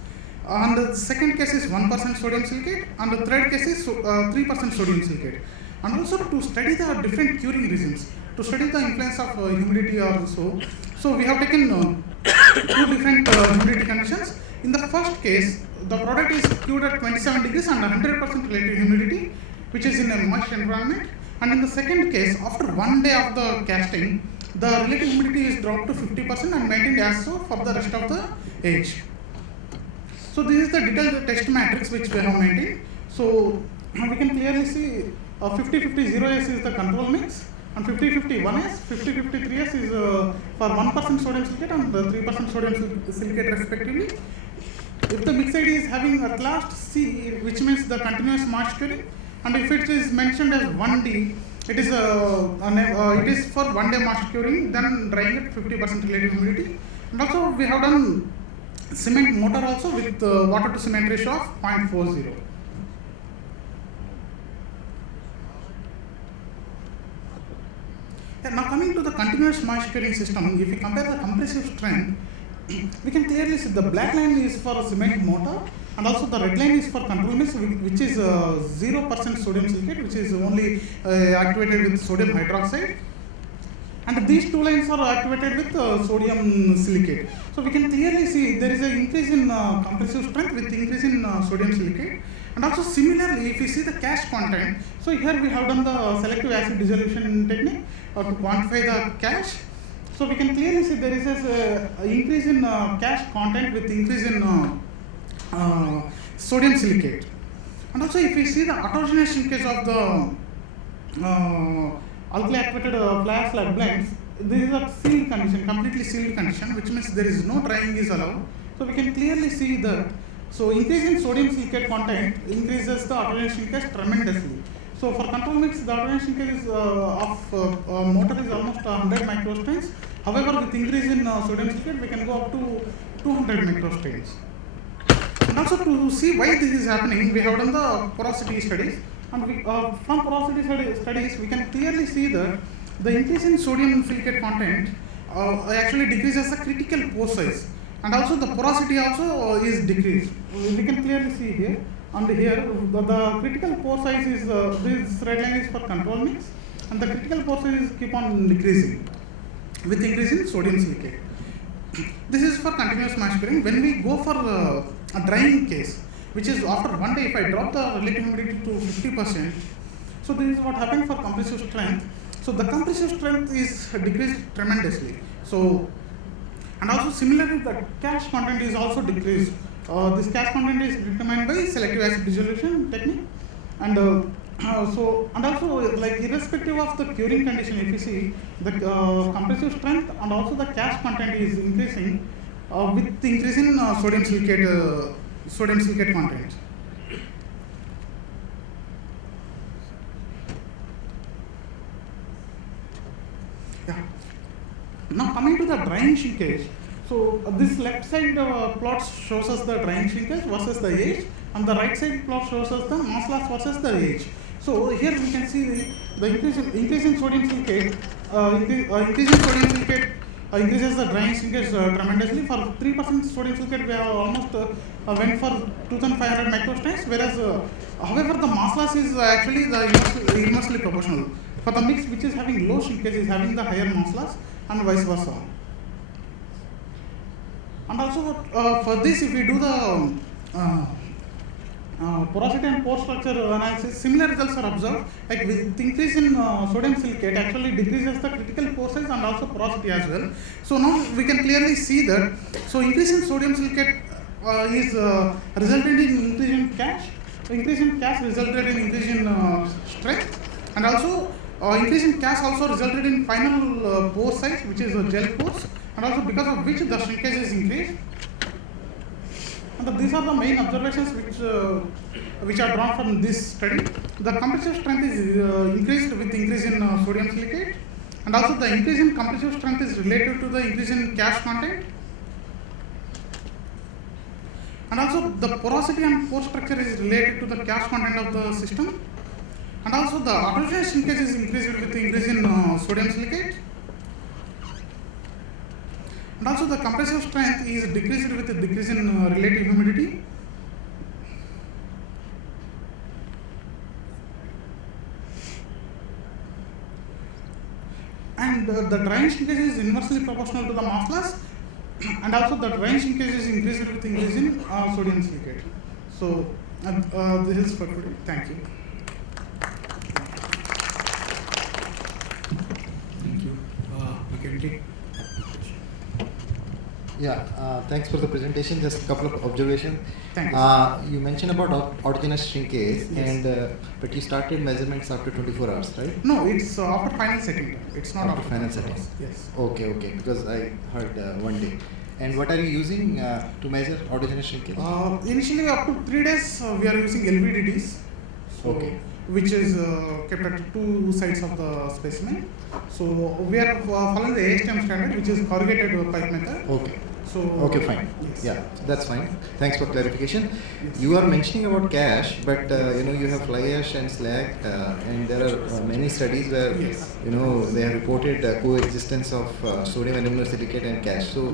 And the second case is 1% sodium silicate, and the third case is 3% sodium silicate. And also to study the different curing regimes, to study the influence of humidity also. So we have taken 2 different humidity conditions. In the first case, the product is cured at 27 degrees and 100% relative humidity, which is in a moist environment. And in the second case, after 1 day of the casting, the relative humidity is dropped to 50% and maintained as so for the rest of the age. So this is the detailed test matrix which we have maintained. So we can clearly see 50-50 0S is the control mix, and 50-50 1S, 50-50 3S is for 1% sodium silicate and 3% sodium silicate respectively. If the mix ID is having at last C, which means the continuous mass curing, and if it is mentioned as 1D, it is for 1 day mass curing, then drying at 50% relative humidity. And also we have done cement mortar also with water to cement ratio of 0.40. Now coming to the continuous mass curing system, if we compare the compressive strength, we can clearly see the black line is for cement mortar, and also the red line is for control mix, which is 0% sodium silicate, which is only activated with sodium hydroxide. And these 2 lines are activated with sodium silicate. So we can clearly see there is an increase in compressive strength with increase in sodium silicate. And also similarly, if you see the cash content, so here we have done the selective acid dissolution technique to quantify the cash. So we can clearly see there is an increase in cash content with increase in sodium silicate. And also if we see the autogenous shrinkage of the alkali activated fly ash slag blends, this is a sealed condition, completely sealed condition, which means there is no drying is allowed. So we can clearly see that. So increase in sodium silicate content increases the autogenous shrinkage tremendously. So for control mix, the autogenous shrinkage of mortar is almost 100 microstrains. However, with increase in sodium silicate, we can go up to 200 microstrains. And also to see why this is happening, we have done the porosity studies, and from porosity studies we can clearly see that the increase in sodium silicate content actually decreases the critical pore size, and also the porosity also is decreased. We can clearly see here, and here the critical pore size is, this red line is for control mix, and the critical pore size keep on decreasing with increase in sodium silicate. This is for continuous mass curing. When we go for a drying case, which is after 1 day, if I drop the relative humidity to 50%, so this is what happened for compressive strength. So the compressive strength is decreased tremendously. So, and also similarly the cash content is also decreased. This cash content is determined by selective acid dissolution technique, and and also like irrespective of the curing condition, if you see the compressive strength and also the cash content is increasing with increase in sodium silicate content. Yeah. Now coming to the drying shrinkage. So this left side plot shows us the drying shrinkage versus the age, and the right side plot shows us the mass loss versus the age. So here we can see the increase in sodium silicate, increase in sodium silicate increases the drying shrinkage tremendously. For 3% sodium silicate, we have almost went for 2,500 microstrains, whereas however the mass loss is actually the inversely proportional. For the mix which is having low shrinkage is having the higher mass loss, and vice versa. And also for this, if we do the porosity and pore structure analysis, similar results are observed. Like with increase in sodium silicate actually decreases the critical pore size and also porosity as well. So now we can clearly see that. So increase in sodium silicate is resulted in increase in cash. Increase in cash resulted in increase in strength, and also increase in cash also resulted in final pore size, which is gel pores, and also because of which the shrinkage is increased. And these are the main observations which are drawn from this study. The compressive strength is increased with increase in sodium silicate, and also the increase in compressive strength is related to the increase in cash content. And also the porosity and pore structure is related to the cash content of the system. And also the autogenous shrinkage is increased with increase in sodium silicate. And also the compressive strength is decreased with a decrease in relative humidity. And the drying shrinkage is inversely proportional to the mass loss, and also the drying shrinkage is increased with increase in sodium silicate. So this is for today. Thank you. Thank you. We can take. Yeah, thanks for the presentation. Just a couple of observations. Thank you. You mentioned about autogenous shrinkage, Yes. and but you started measurements after 24 hours, right? No, it's after final setting. It's not after final setting. Yes. Okay, because I heard 1 day. And what are you using to measure autogenous shrinkage? Initially, up to 3 days, we are using LVDTs. So, Okay. Which is kept at 2 sides of the specimen. So we are following the ASTM standard, which is corrugated pipe method. Okay. So okay, fine. Yes. Yeah, that's fine. Thanks for clarification. You are mentioning about cash, but you have fly ash and slag, and there are many studies where they have reported coexistence of sodium aluminum silicate and cash. So,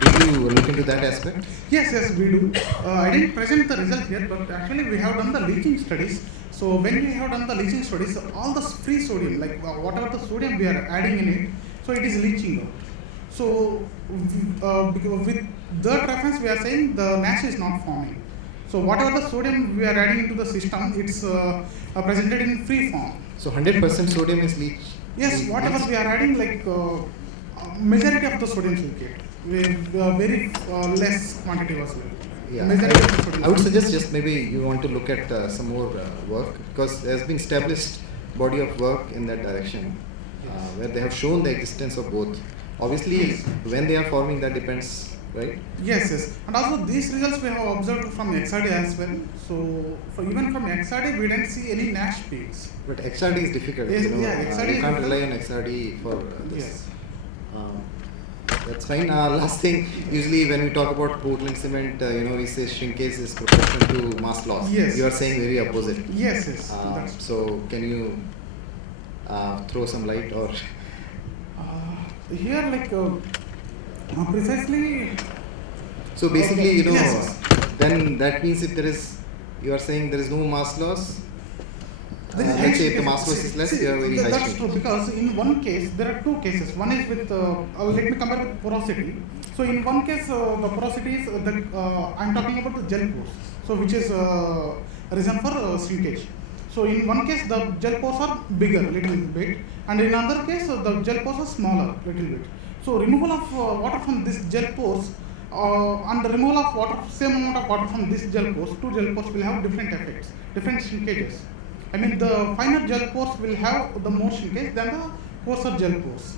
did you look into that aspect? Yes, we do. I didn't present the result here, but actually we have done the leaching studies. So when we have done the leaching studies, all the free sodium, like whatever the sodium we are adding in it, so it is leaching out. So because with that reference, we are saying the NASH is not forming. So whatever the sodium we are adding into the system, it's presented in free form. So 100% sodium is leached? Yes, whatever we are adding, like majority of the sodium silicate, very less quantity was left. Yeah, I would suggest just maybe you want to look at some more work, because there has been established body of work in that direction where they have shown the existence of both. Obviously, when they are forming, that depends, right? Yes. And also these results we have observed from XRD as well. So even from XRD, we didn't see any NASH peaks. But XRD is difficult. Yes, XRD you can't rely on XRD for this. Yes. That's fine. Last thing, usually when we talk about Portland cement, we say shrinkage is proportional to mass loss. Yes. You are saying very opposite. Yes, yes. So can you throw some light or? Here, like precisely. So basically, yes. then that means if there is, you are saying there is no mass loss. Let's say if the mass loss is less, you are very high. That's true, because in one case there are two cases. One is with let me compare with porosity. So in one case the porosity is I'm talking about the gel pores, so which is reason for shrinkage. So in one case the gel pores are bigger, little bit, and in another case the gel pores are smaller, little bit. So removal of water from this gel pores and the removal of water, same amount of water from this gel pores, two gel pores will have different effects, different shrinkages. I mean, the finer gel pores will have the more shrinkage than the coarser gel pores.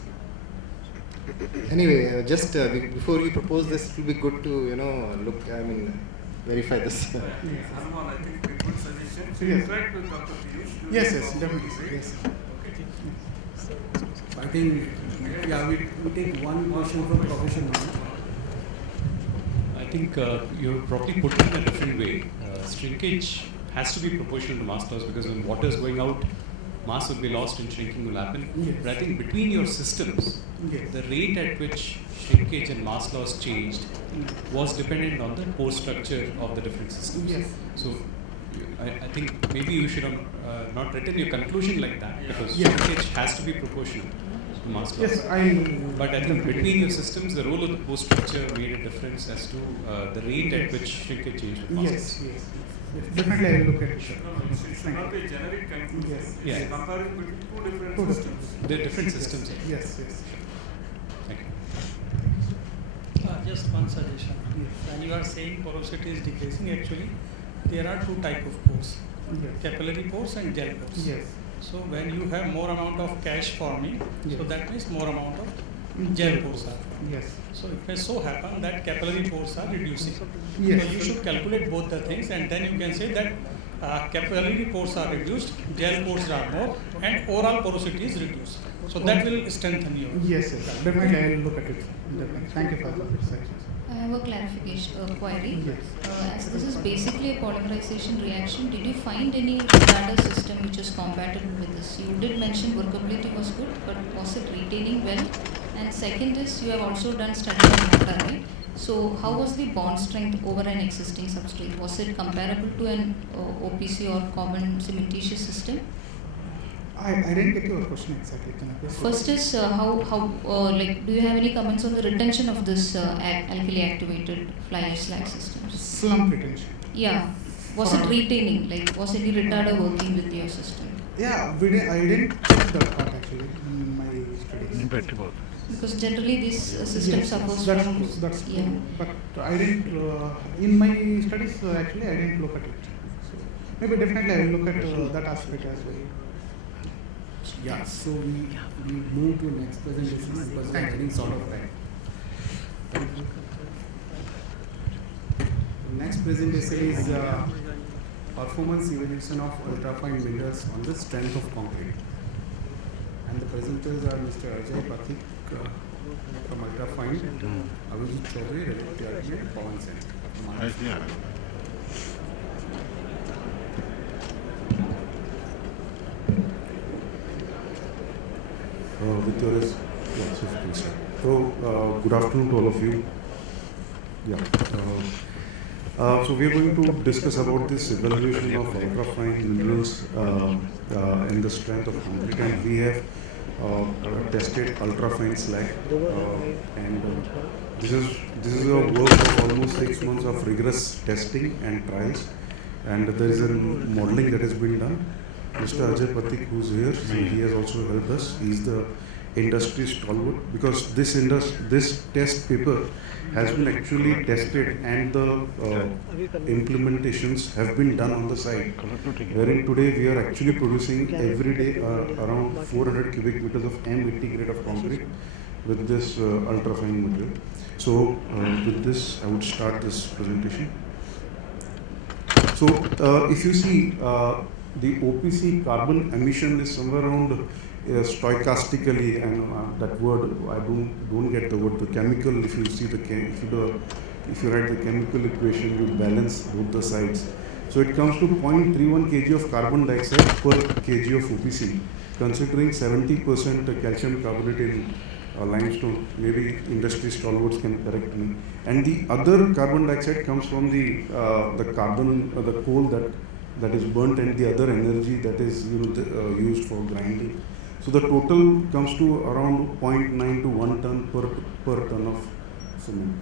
Anyway, just before you propose this, it will be good to verify this. Hanuman, I think a good suggestion. So Yes. interact with Dr. Piyush. Yes, definitely. Yes. I think, we take one question from professional. I think you probably put it in a different way. Shrinkage has to be proportional to mass loss, because when water is going out, mass will be lost and shrinking will happen. Yes. But I think between your systems, Yes. the rate at which shrinkage and mass loss changed was dependent on the pore structure of the different systems. Yes. So I think maybe you should not written your conclusion like that, because Yes. shrinkage has to be proportional to mass loss. Yes, But I think between your systems, the role of the pore structure made a difference as to the rate at which shrinkage changed with mass loss. Yes, yes. Definitely, I will look at it. It should not be a generic conclusion. Yes. Yeah. It's comparing between two different Two systems. They're different systems. Yes, yes. Thank you. Just one suggestion. When you are saying porosity is decreasing, actually there are two type of pores, capillary pores and gel pores. Yes. So when you have more amount of cash forming, so Yes. that means more amount of gel pores are forming. Yes. So it may so happen that capillary pores are reducing. Yes. So you should calculate both the things, and then you can say that capillary pores are reduced, gel pores are more, and overall porosity is reduced. So that will strengthen your. Yes, yes. Definitely, I will look at it. Definitely. Thank you for the suggestions. I have a clarification query. Yes. As this is basically a polymerization reaction, did you find any retarder system which is compatible with this? You did mention workability was good, but was it retaining well? And second is, you have also done study on mortar, right? So how was the bond strength over an existing substrate? Was it comparable to an OPC or common cementitious system? I didn't get your question exactly. Can I please? First is do you have any comments on the retention of this alkali activated fly ash slag systems? Slump retention. Yeah. Was it retaining? Like, was any retarder working with your system? Yeah, I didn't check that part actually in my studies. Because generally these systems Yes, suffers that's from. true, that's true. Yeah. But I didn't, in my studies actually I didn't look at it. So maybe definitely I will look at that aspect as well. Yeah, so we move to next presentation because we are running short of time. Next presentation is performance evaluation of ultrafine minerals on the strength of concrete. And the presenters are Mr. Ajay Pathik from Ultrafine, Abhijit Chaudhary, Relativity and Pawan Sen. With your so, good afternoon to all of you. Yeah. So we are going to discuss about this evaluation of ultrafine minerals and the strength of concrete. And we have tested ultrafine slag, and this is a work of almost 6 months of rigorous testing and trials. And there is a modeling that has been done. Mr. Ajay Pathik, who's here, so he has also helped us. He is the industry stalwart, because this test paper has been actually tested and the implementations have been done on the site, wherein today we are actually producing every day around 400 cubic meters of M80 grade of concrete with this ultrafine material. So with this I would start this presentation. So if you see the OPC carbon emission is somewhere around stochastically, and that word I don't get the word. The chemical, if you see if you write the chemical equation, you balance both the sides. So it comes to 0.31 kg of carbon dioxide per kg of OPC, considering 70% calcium carbonate in limestone. Maybe industry stalwarts can correct me. And the other carbon dioxide comes from the carbon, the coal that is burnt, and the other energy that is used for grinding. So the total comes to around 0.9 to 1 ton per ton of cement.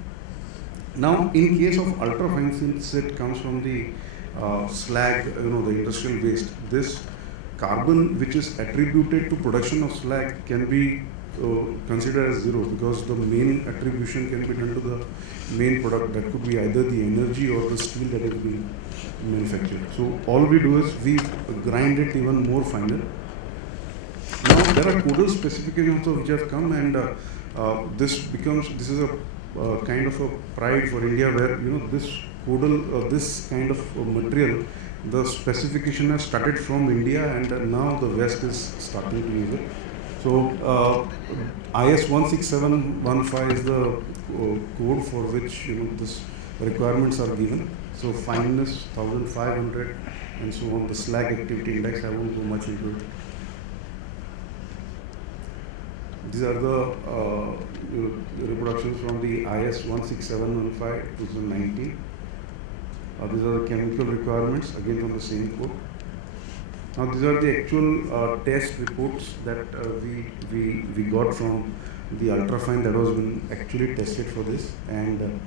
Now, in case of ultrafine, since it comes from the slag, the industrial waste, this carbon which is attributed to production of slag can be considered as zero, because the main attribution can be done to the main product. That could be either the energy or the steel that is being manufactured. So all we do is we grind it even more finer. Now there are codal specifications which have come, and this is a kind of a pride for India, where this codal this kind of material, the specification has started from India, and now the West is starting to use it. So IS 16715 is the code for which this requirements are given. So fineness 1500 and so on. The slag activity index, I won't go much into it. These are the reproductions from the IS 16715 2019. These are the chemical requirements, again from the same code. Now these are the actual test reports that we got from the ultrafine that was been actually tested for this, and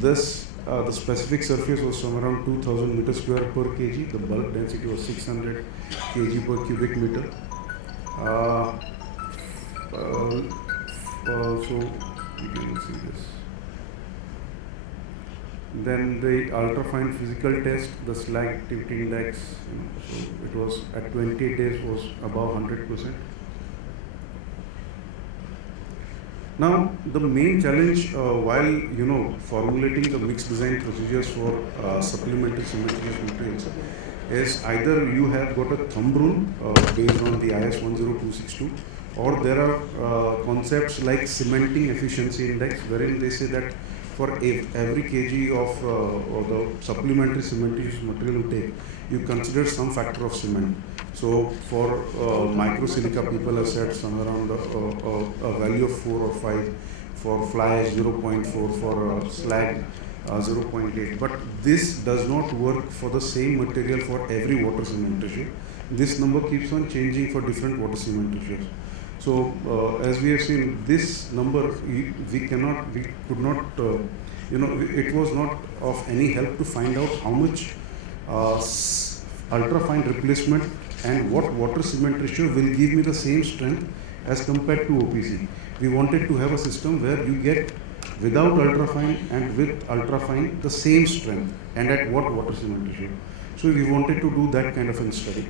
the specific surface was somewhere around 2000 meters square per kg. The bulk density was 600 kg per cubic meter. So you can see this. Then the ultrafine physical test, the slag activity index, so it was at 28 days was above 100%. Now the main challenge while formulating the mixed design procedures for supplementary cementitious materials is either you have got a thumb rule based on the IS 10262, or there are concepts like cementing efficiency index, wherein they say that for every kg of or the supplementary cementitious material you take, you consider some factor of cement. So for microsilica, people have said somewhere around a value of 4 or 5, for fly ash 0.4, for slag 0.8. But this does not work for the same material for every water cement ratio. This number keeps on changing for different water cement ratios. So as we have seen, this number we could not, it was not of any help to find out how much ultrafine replacement and what water cement ratio will give me the same strength as compared to OPC. We wanted to have a system where you get without ultrafine and with ultrafine the same strength, and at what water cement ratio. So we wanted to do that kind of a study.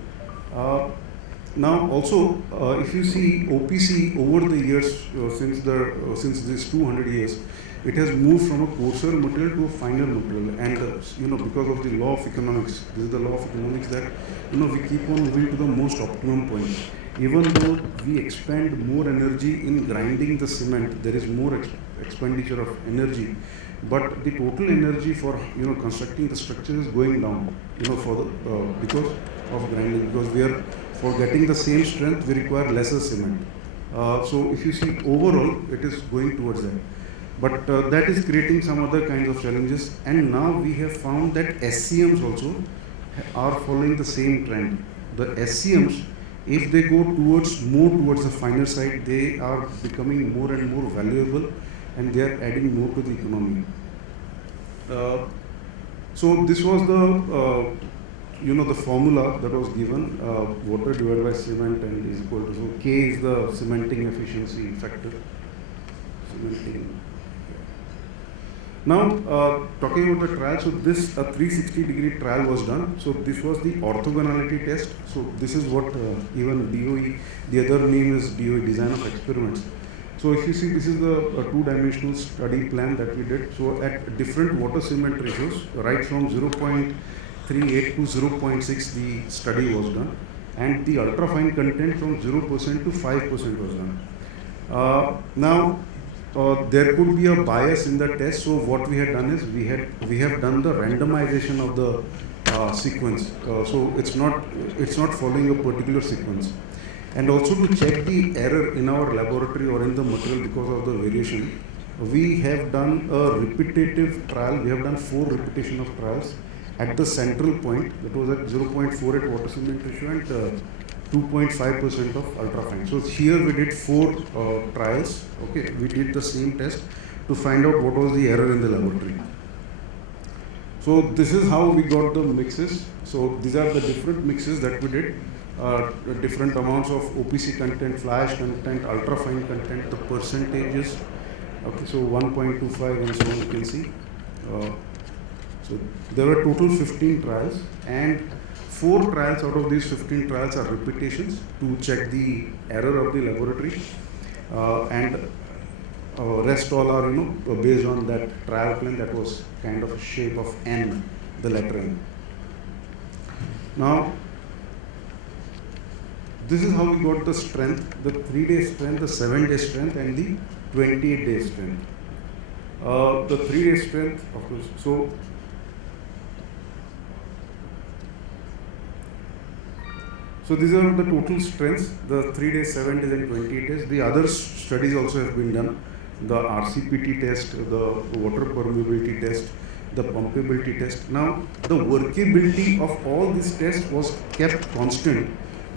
Now also, if you see OPC over the years, since this 200 years, it has moved from a coarser material to a finer material, and because of the law of economics, this is the law of economics that we keep on moving to the most optimum point. Even though we expend more energy in grinding the cement, there is more expenditure of energy, but the total energy for constructing the structure is going down, for the because of grinding, because we are, for getting the same strength we require lesser cement. So if you see overall, it is going towards that. But that is creating some other kinds of challenges, and now we have found that SCMs also are following the same trend. The SCMs, if they go more towards the finer side, they are becoming more and more valuable, and they are adding more to the economy. So this was the the formula that was given, water divided by cement and is equal to, so K is the cementing efficiency factor. Now, talking about the trial, so this 360-degree trial was done. So this was the orthogonality test. So this is what even DOE, the other name is DOE, design of experiments. So if you see, this is the two-dimensional study plan that we did. So at different water cement ratios, right from 0.8 0.38 to 0.6 the study was done, and the ultrafine content from 0% to 5% was done. Now, there could be a bias in the test. So what we had done is we have done the randomization of the sequence. So it's not following a particular sequence. And also to check the error in our laboratory or in the material because of the variation, we have done a repetitive trial. We have done 4 repetition of trials at the central point. That was at 0.48 water cement ratio and 2.5% of ultrafine. So here we did 4 trials. Okay, we did the same test to find out what was the error in the laboratory. So this is how we got the mixes. So these are the different mixes that we did. Different amounts of OPC content, fly ash content, ultrafine content, the percentages. Okay, so 1.25 and so on you can see. So there were total 15 trials, and 4 trials out of these 15 trials are repetitions to check the error of the laboratory, and rest all are based on that trial plan that was kind of a shape of N, the letter N. Now, this is how we got the strength, the 3-day strength, the 7-day strength, and the 28-day strength. The 3-day strength, of course, so these are the total strengths, the 3 days, 7 days and 28 days. The other studies also have been done. The RCPT test, the water permeability test, the pumpability test. Now, the workability of all these tests was kept constant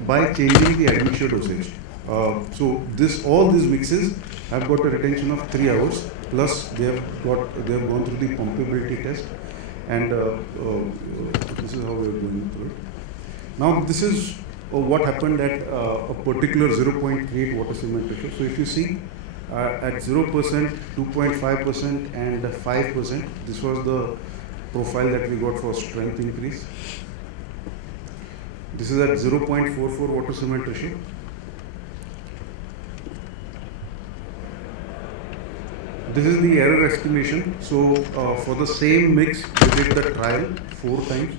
by changing the admixture dosage. So all these mixes have got a retention of 3 hours, plus they have gone through the pumpability test, and this is how we are going through it. Now, this is what happened at a particular 0.38 water cement ratio. So if you see at 0%, 2.5% and 5%, this was the profile that we got for strength increase. This is at 0.44 water cement ratio. This is the error estimation. So for the same mix, we did the trial 4 times.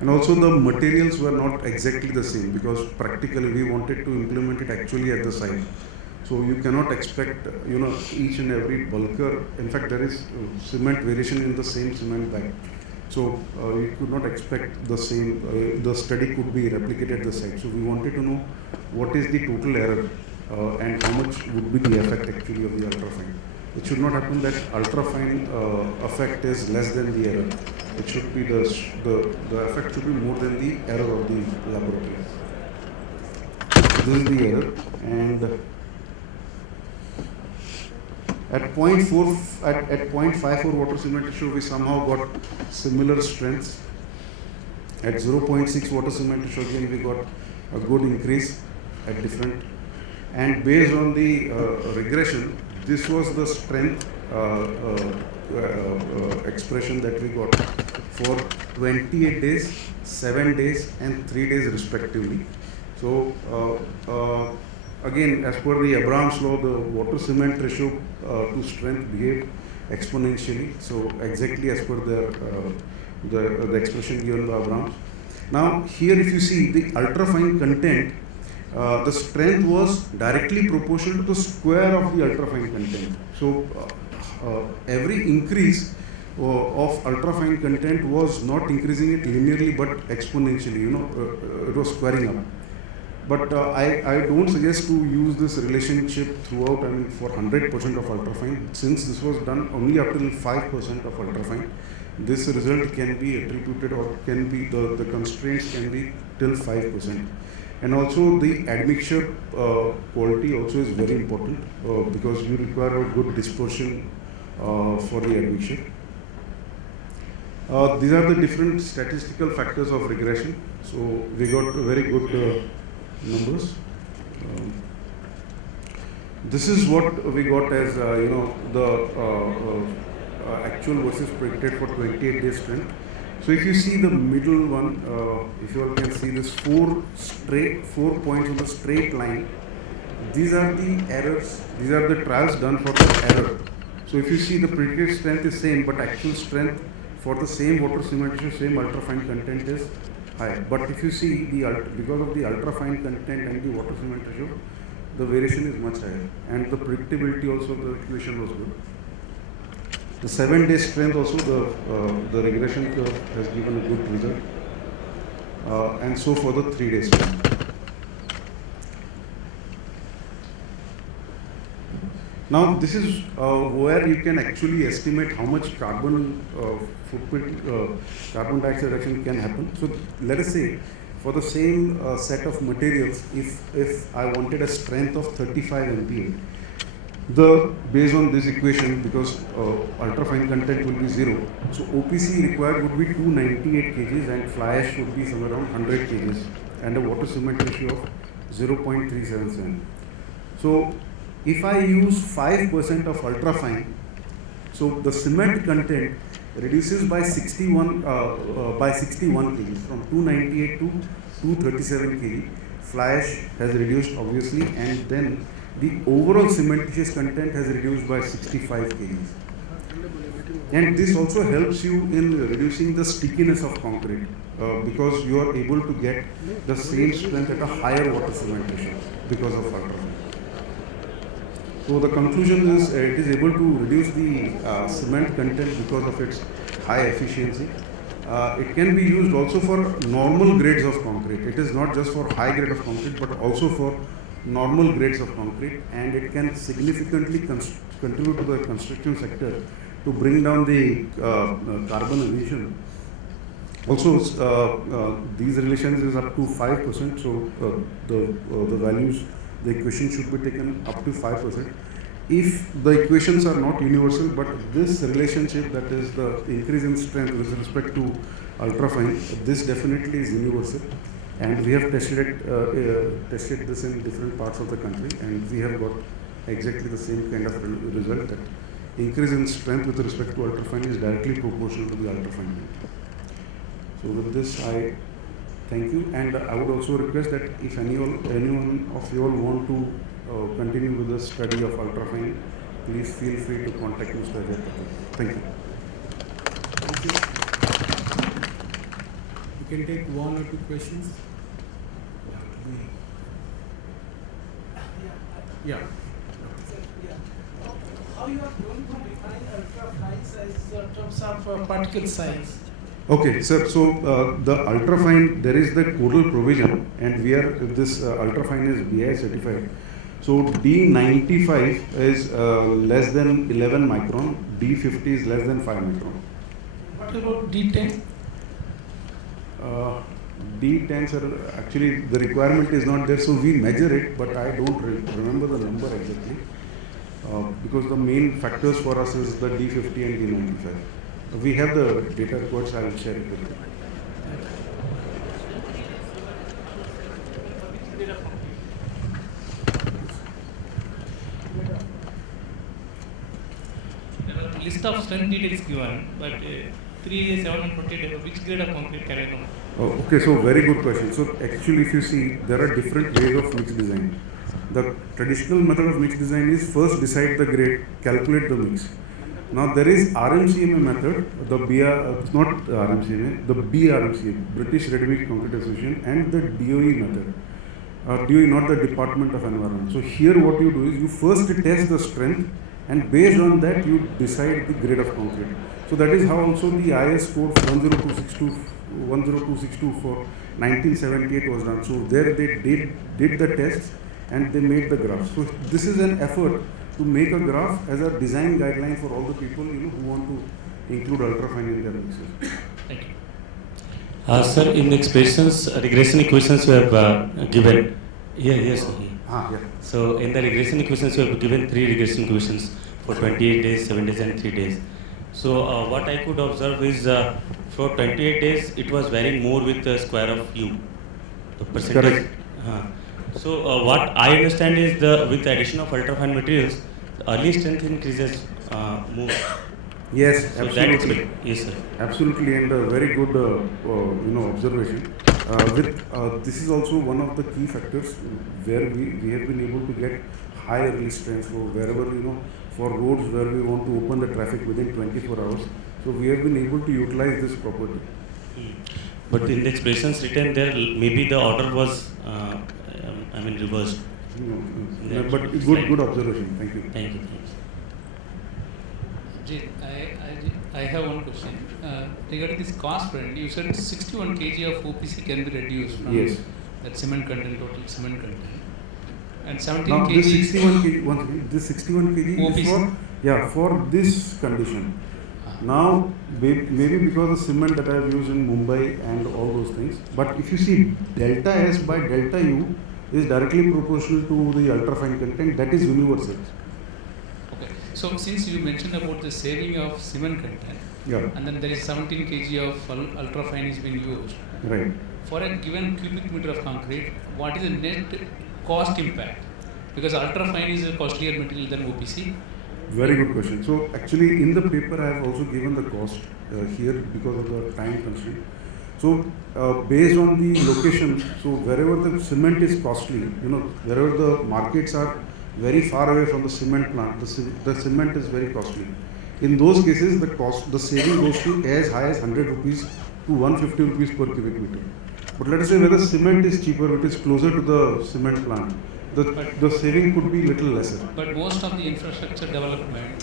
And also the materials were not exactly the same, because practically we wanted to implement it actually at the site. So you cannot expect, each and every bulker. In fact, there is cement variation in the same cement bag. So you could not expect the same, the study could be replicated at the site. So we wanted to know what is the total error and how much would be the effect actually of the ultrafine. It should not happen that ultrafine effect is less than the error. It should be the effect should be more than the error of the laboratory. This is the error, and at 0.54 water cement ratio, we somehow got similar strengths. At 0.6 water cement ratio, again we got a good increase at different. And based on the regression, this was the strength expression that we got for 28 days, 7 days and 3 days respectively. So again, as per the Abraham's law, the water cement ratio to strength behaved exponentially. So exactly as per the expression given by Abraham. Now here if you see the ultrafine content, the strength was directly proportional to the square of the ultrafine content. So every increase of ultrafine content was not increasing it linearly but exponentially, it was squaring up. But I don't suggest to use this relationship throughout, for 100% of ultrafine, since this was done only up till 5% of ultrafine. This result can be attributed, or can be, the constraints can be till 5%. And also the admixture quality also is very important because you require a good dispersion for the admixture. These are the different statistical factors of regression. So we got very good numbers. This is what we got as the actual versus predicted for 28 days strength. So if you see the middle one, if you all can see this 4 points on the straight line, these are the errors, these are the trials done for the error. So if you see the predicted strength is same, but actual strength for the same water cementitious, same ultrafine content is high. But if you see because of the ultrafine content and the water cementitious, the variation is much higher, and the predictability also of the equation was good. The 7-day strength also, the regression curve has given a good result, and so for the 3-day strength. Now this is where you can actually estimate how much carbon footprint, carbon dioxide reduction can happen. So let us say for the same set of materials, if I wanted a strength of 35 MPa, based on this equation, because ultrafine content will be 0, so OPC required would be 298 kgs and fly ash would be somewhere around 100 kgs and a water cement ratio of 0.377. So if I use 5% of ultrafine, so the cement content reduces by 61 kg, from 298 to 237 kg. Fly ash has reduced obviously, and then the overall cementitious content has reduced by 65 kg. And this also helps you in reducing the stickiness of concrete because you are able to get the same strength at a higher water cementation because of ultrafine. So the conclusion is it is able to reduce the cement content because of its high efficiency. It can be used also for normal grades of concrete. It is not just for high grade of concrete, but also for normal grades of concrete, and it can significantly contribute to the construction sector to bring down the carbon emission. Also, these relations is up to 5%, so the values, the equation should be taken up to 5%. If the equations are not universal, but this relationship, that is the increase in strength with respect to ultrafine, this definitely is universal. And we have tested this in different parts of the country, and we have got exactly the same kind of result, that increase in strength with respect to ultrafine is directly proportional to the ultrafine. So with this, I thank you, and I would also request that if anyone of you all want to continue with the study of ultrafine, please feel free to contact Mr. Ajay Patel. Thank you. Thank you. We can take one or two questions. Yeah. How you are going to define ultrafine size in terms of particle size? Okay, sir. So the ultrafine, there is the codal provision, and this ultrafine is BI certified. So D95 is less than 11 micron, D50 is less than 5 micron. What about D10? D10, sir, actually the requirement is not there, so we measure it, but I don't remember the number exactly, because the main factors for us is the D50 and D95. We have the data records, I will share it with you. There are list of strength details given, but 3A, 720, which grade of concrete can I know? Oh, okay, so very good question. So actually, if you see, there are different ways of mix design. The traditional method of mix design is first decide the grade, calculate the mix. Now there is RMCMA method, the not RMCMA, the BRMCA, British Ready Mix Concrete Association, and the DOE method. DOE, not the Department of Environment. So here what you do is you first test the strength, and based on that you decide the grade of concrete. So that is how also the IS code 10262 for 1978 was done. So there they did the tests and they made the graph. So this is an effort to make a graph as a design guideline for all the people who want to include ultrafine in their mixes. Thank you. Sir, in the expressions, regression equations you have given. Yes. Yeah. So in the regression equations you have given 3 regression equations for 28 days, 7 days and 3 days. So what I could observe is for 28 days it was varying more with the square of u, the percentage. Correct. So what I understand is with the addition of ultrafine materials, the early strength increases more. Yes, So absolutely. Yes, sir. Absolutely, and a very good observation. This is also one of the key factors where we have been able to get high early strength. So wherever for roads where we want to open the traffic within 24 hours, So we have been able to utilize this property. But in the expressions written there, maybe the order was, reversed. No, but good observation. Thank you. Thank you. I have one question. Regarding this cost front, you said 61 kg of OPC can be reduced from that cement content, total cement content. And 17 now, kg this 61 kg, this 61 kg OPC. is for this condition. Now, maybe because the cement that I have used in Mumbai and all those things, but if you see delta S by delta U is directly proportional to the ultrafine content, that is universal. Okay. So since you mentioned about the saving of cement content, and then there is 17 kg of ultrafine is being used. Right. For a given cubic meter of concrete, what is the net cost impact? Because ultrafine is a costlier material than OPC. Very good question. So actually in the paper I have also given the cost here because of the time constraint. So based on the location, so wherever the cement is costly, wherever the markets are very far away from the cement plant, the cement is very costly. In those cases, the saving goes to as high as 100 rupees to 150 rupees per cubic meter. But let us say where the cement is cheaper, it is closer to the cement plant, the saving could be little lesser. But most of the infrastructure development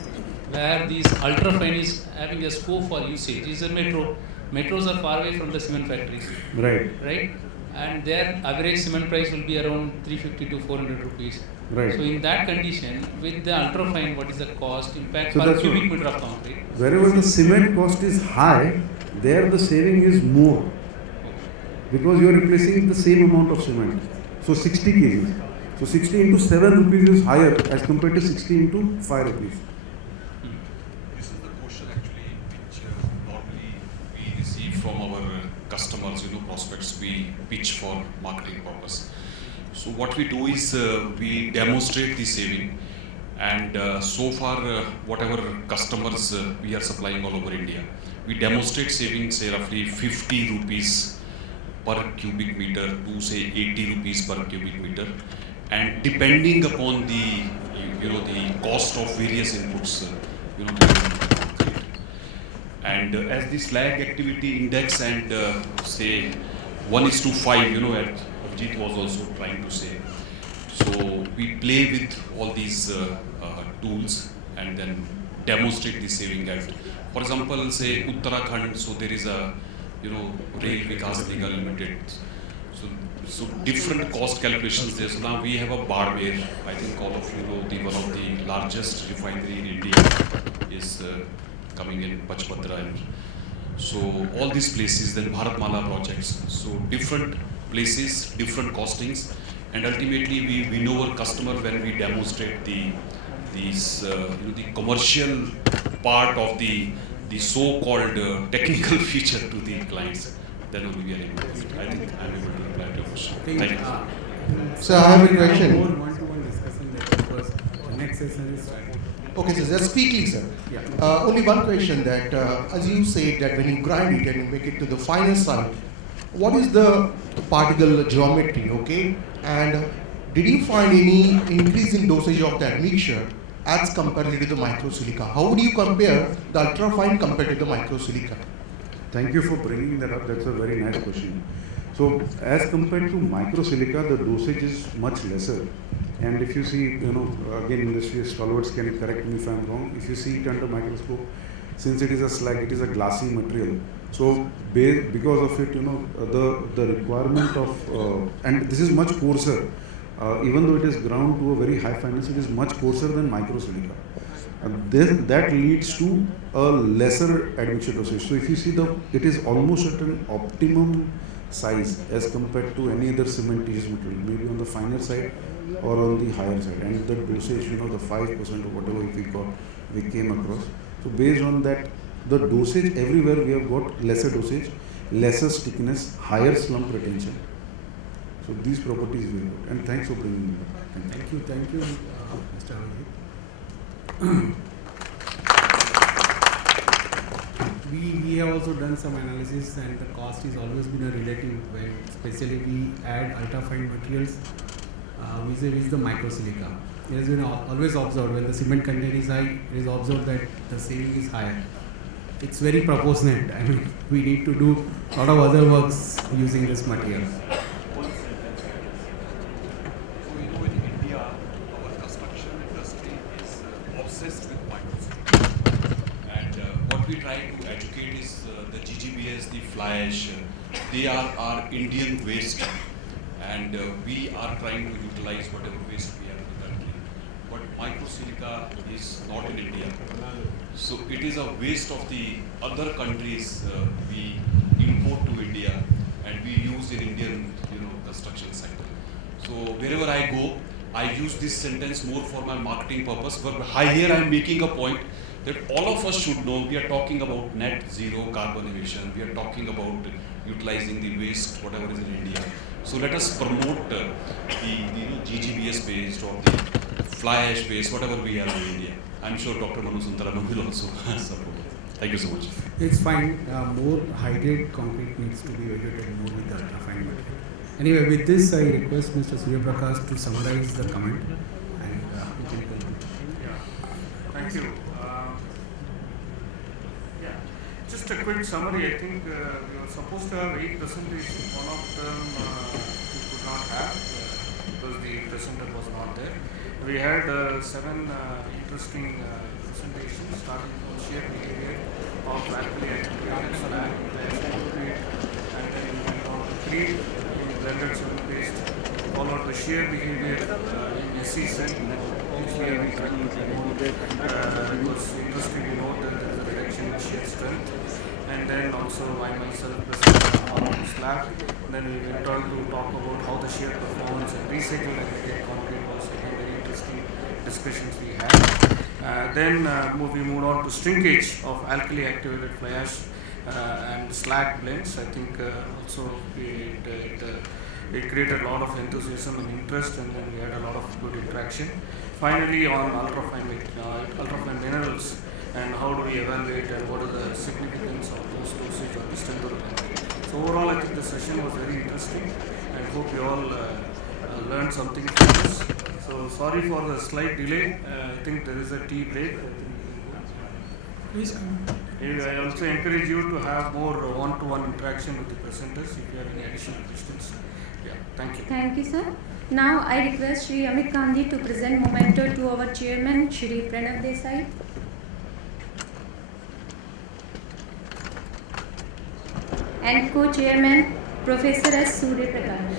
where these ultrafine is having a scope for usage is a metro. Metros are far away from the cement factories. Right? And their average cement price will be around 350 to 400 rupees. Right. So in that condition, with the ultrafine, what is the cost impact per cubic meter of concrete? Wherever the cement cost is high, there the saving is more. Because you are replacing the same amount of cement. So 60 kg. So 60 into 7 rupees is higher as compared to 60 into 5 rupees. This is the question actually which normally we receive from our customers, prospects we pitch for marketing purpose. So what we do is we demonstrate the saving, and so far whatever customers we are supplying all over India, we demonstrate saving say roughly 50 rupees per cubic meter to say 80 rupees per cubic meter, and depending upon the the cost of various inputs, and as the slag activity index and say 1:5, as Ajit was also trying to say. So we play with all these tools and then demonstrate the saving at, for example, say Uttarakhand. So there is a Rail Vikas Nigam Limited. So different cost calculations there. So now we have a Barmer. I think all of you know one of the largest refinery in India is coming in Pachpadra, and so all these places, then Bharatmala projects. So different places, different costings, and ultimately we win over customer when we demonstrate the commercial part of the so-called technical feature to the clients. Then only we are able to do it. I think I am able to reply to your question. Thank you. So I have a question. More one-to-one discussion because the next session is Okay, so just quickly, sir. Only one question that, as you said, that when you grind it and make it to the final side, what is the particle geometry, okay? And did you find any increase in dosage of that mixture as compared to the microsilica? How would you compare the ultrafine compared to the microsilica? Thank you for bringing that up. That's a very nice question. So as compared to microsilica, the dosage is much lesser. And if you see, again, industry stalwarts can correct me if I'm wrong. If you see it under microscope, since it is a slag, it is a glassy material. So because of it, the requirement of, and this is much coarser. Even though it is ground to a very high fineness, it is much coarser than microsilica. That leads to a lesser admixture dosage. So if you see it is almost at an optimum size as compared to any other cementitious material, maybe on the finer side or on the higher side. And the dosage, the 5% or whatever we came across. So based on that, the dosage everywhere we have got lesser dosage, lesser stickiness, higher slump retention. So these properties we have got. And thanks for bringing me back. Thank you, Mr. Anurag. We have also done some analysis, and the cost is always been a relative when especially we add ultrafine materials vis-a-vis the microsilica. It has been always observed when the cement content is high, it is observed that the saving is higher. it's very proportionate. I mean, we need to do a lot of other works using this material. Obsessed with microsoft, and what we try to educate is the GGBS, the fly ash, they are our Indian waste, and we are trying to utilize whatever waste we have in the country. But microsilica is not in India, so it is a waste of the other countries we import to India and we use in Indian construction sector. So wherever I go, I use this sentence more for my marketing purpose, but here I am making a point that all of us should know we are talking about net zero carbon emission, we are talking about utilizing the waste, whatever is in India. So let us promote the GGBS based or the fly ash based, whatever we have in India. I'm sure Dr. Manu Sundaram will also support. Thank you so much. It's fine. More high-grade concrete needs to be evaluated more with the ultra-fine material. Anyway, with this, I request Mr. Surya Prakash to summarize the comment. And thank you. Just a quick summary. I think we were supposed to have 8 presentations. One of them we could not have because the presenter was not there. We had 7 interesting presentations, starting from shear behavior of alkali and slag, then concrete, and then we went on to create blended cement paste, followed the shear behavior in SC set, which we are trying to promote. It was interesting to note that there is a reduction in shear strength, and then also I myself presented on slab. Then we went on to talk about how the shear performance and recycled aggregate concrete was again very interesting discussions we had. Then we moved on to shrinkage of alkali activated fly ash and slag blends. I think also it created a lot of enthusiasm and interest, and then we had a lot of good interaction. Finally, on ultrafine minerals and how do we evaluate and what is the significance of those dosage on the strength of the concrete. So overall, I think the session was very interesting, and hope you all learned something from this. So sorry for the slight delay. I think there is a tea break. Please come. I also encourage you to have more one-to-one interaction with the presenters if you have any additional questions. Yeah, thank you. Thank you, sir. Now I request Shri Amit Gandhi to present memento to our chairman, Shri Pranav Desai. And co-chairman, Professor S. Surya Prakash.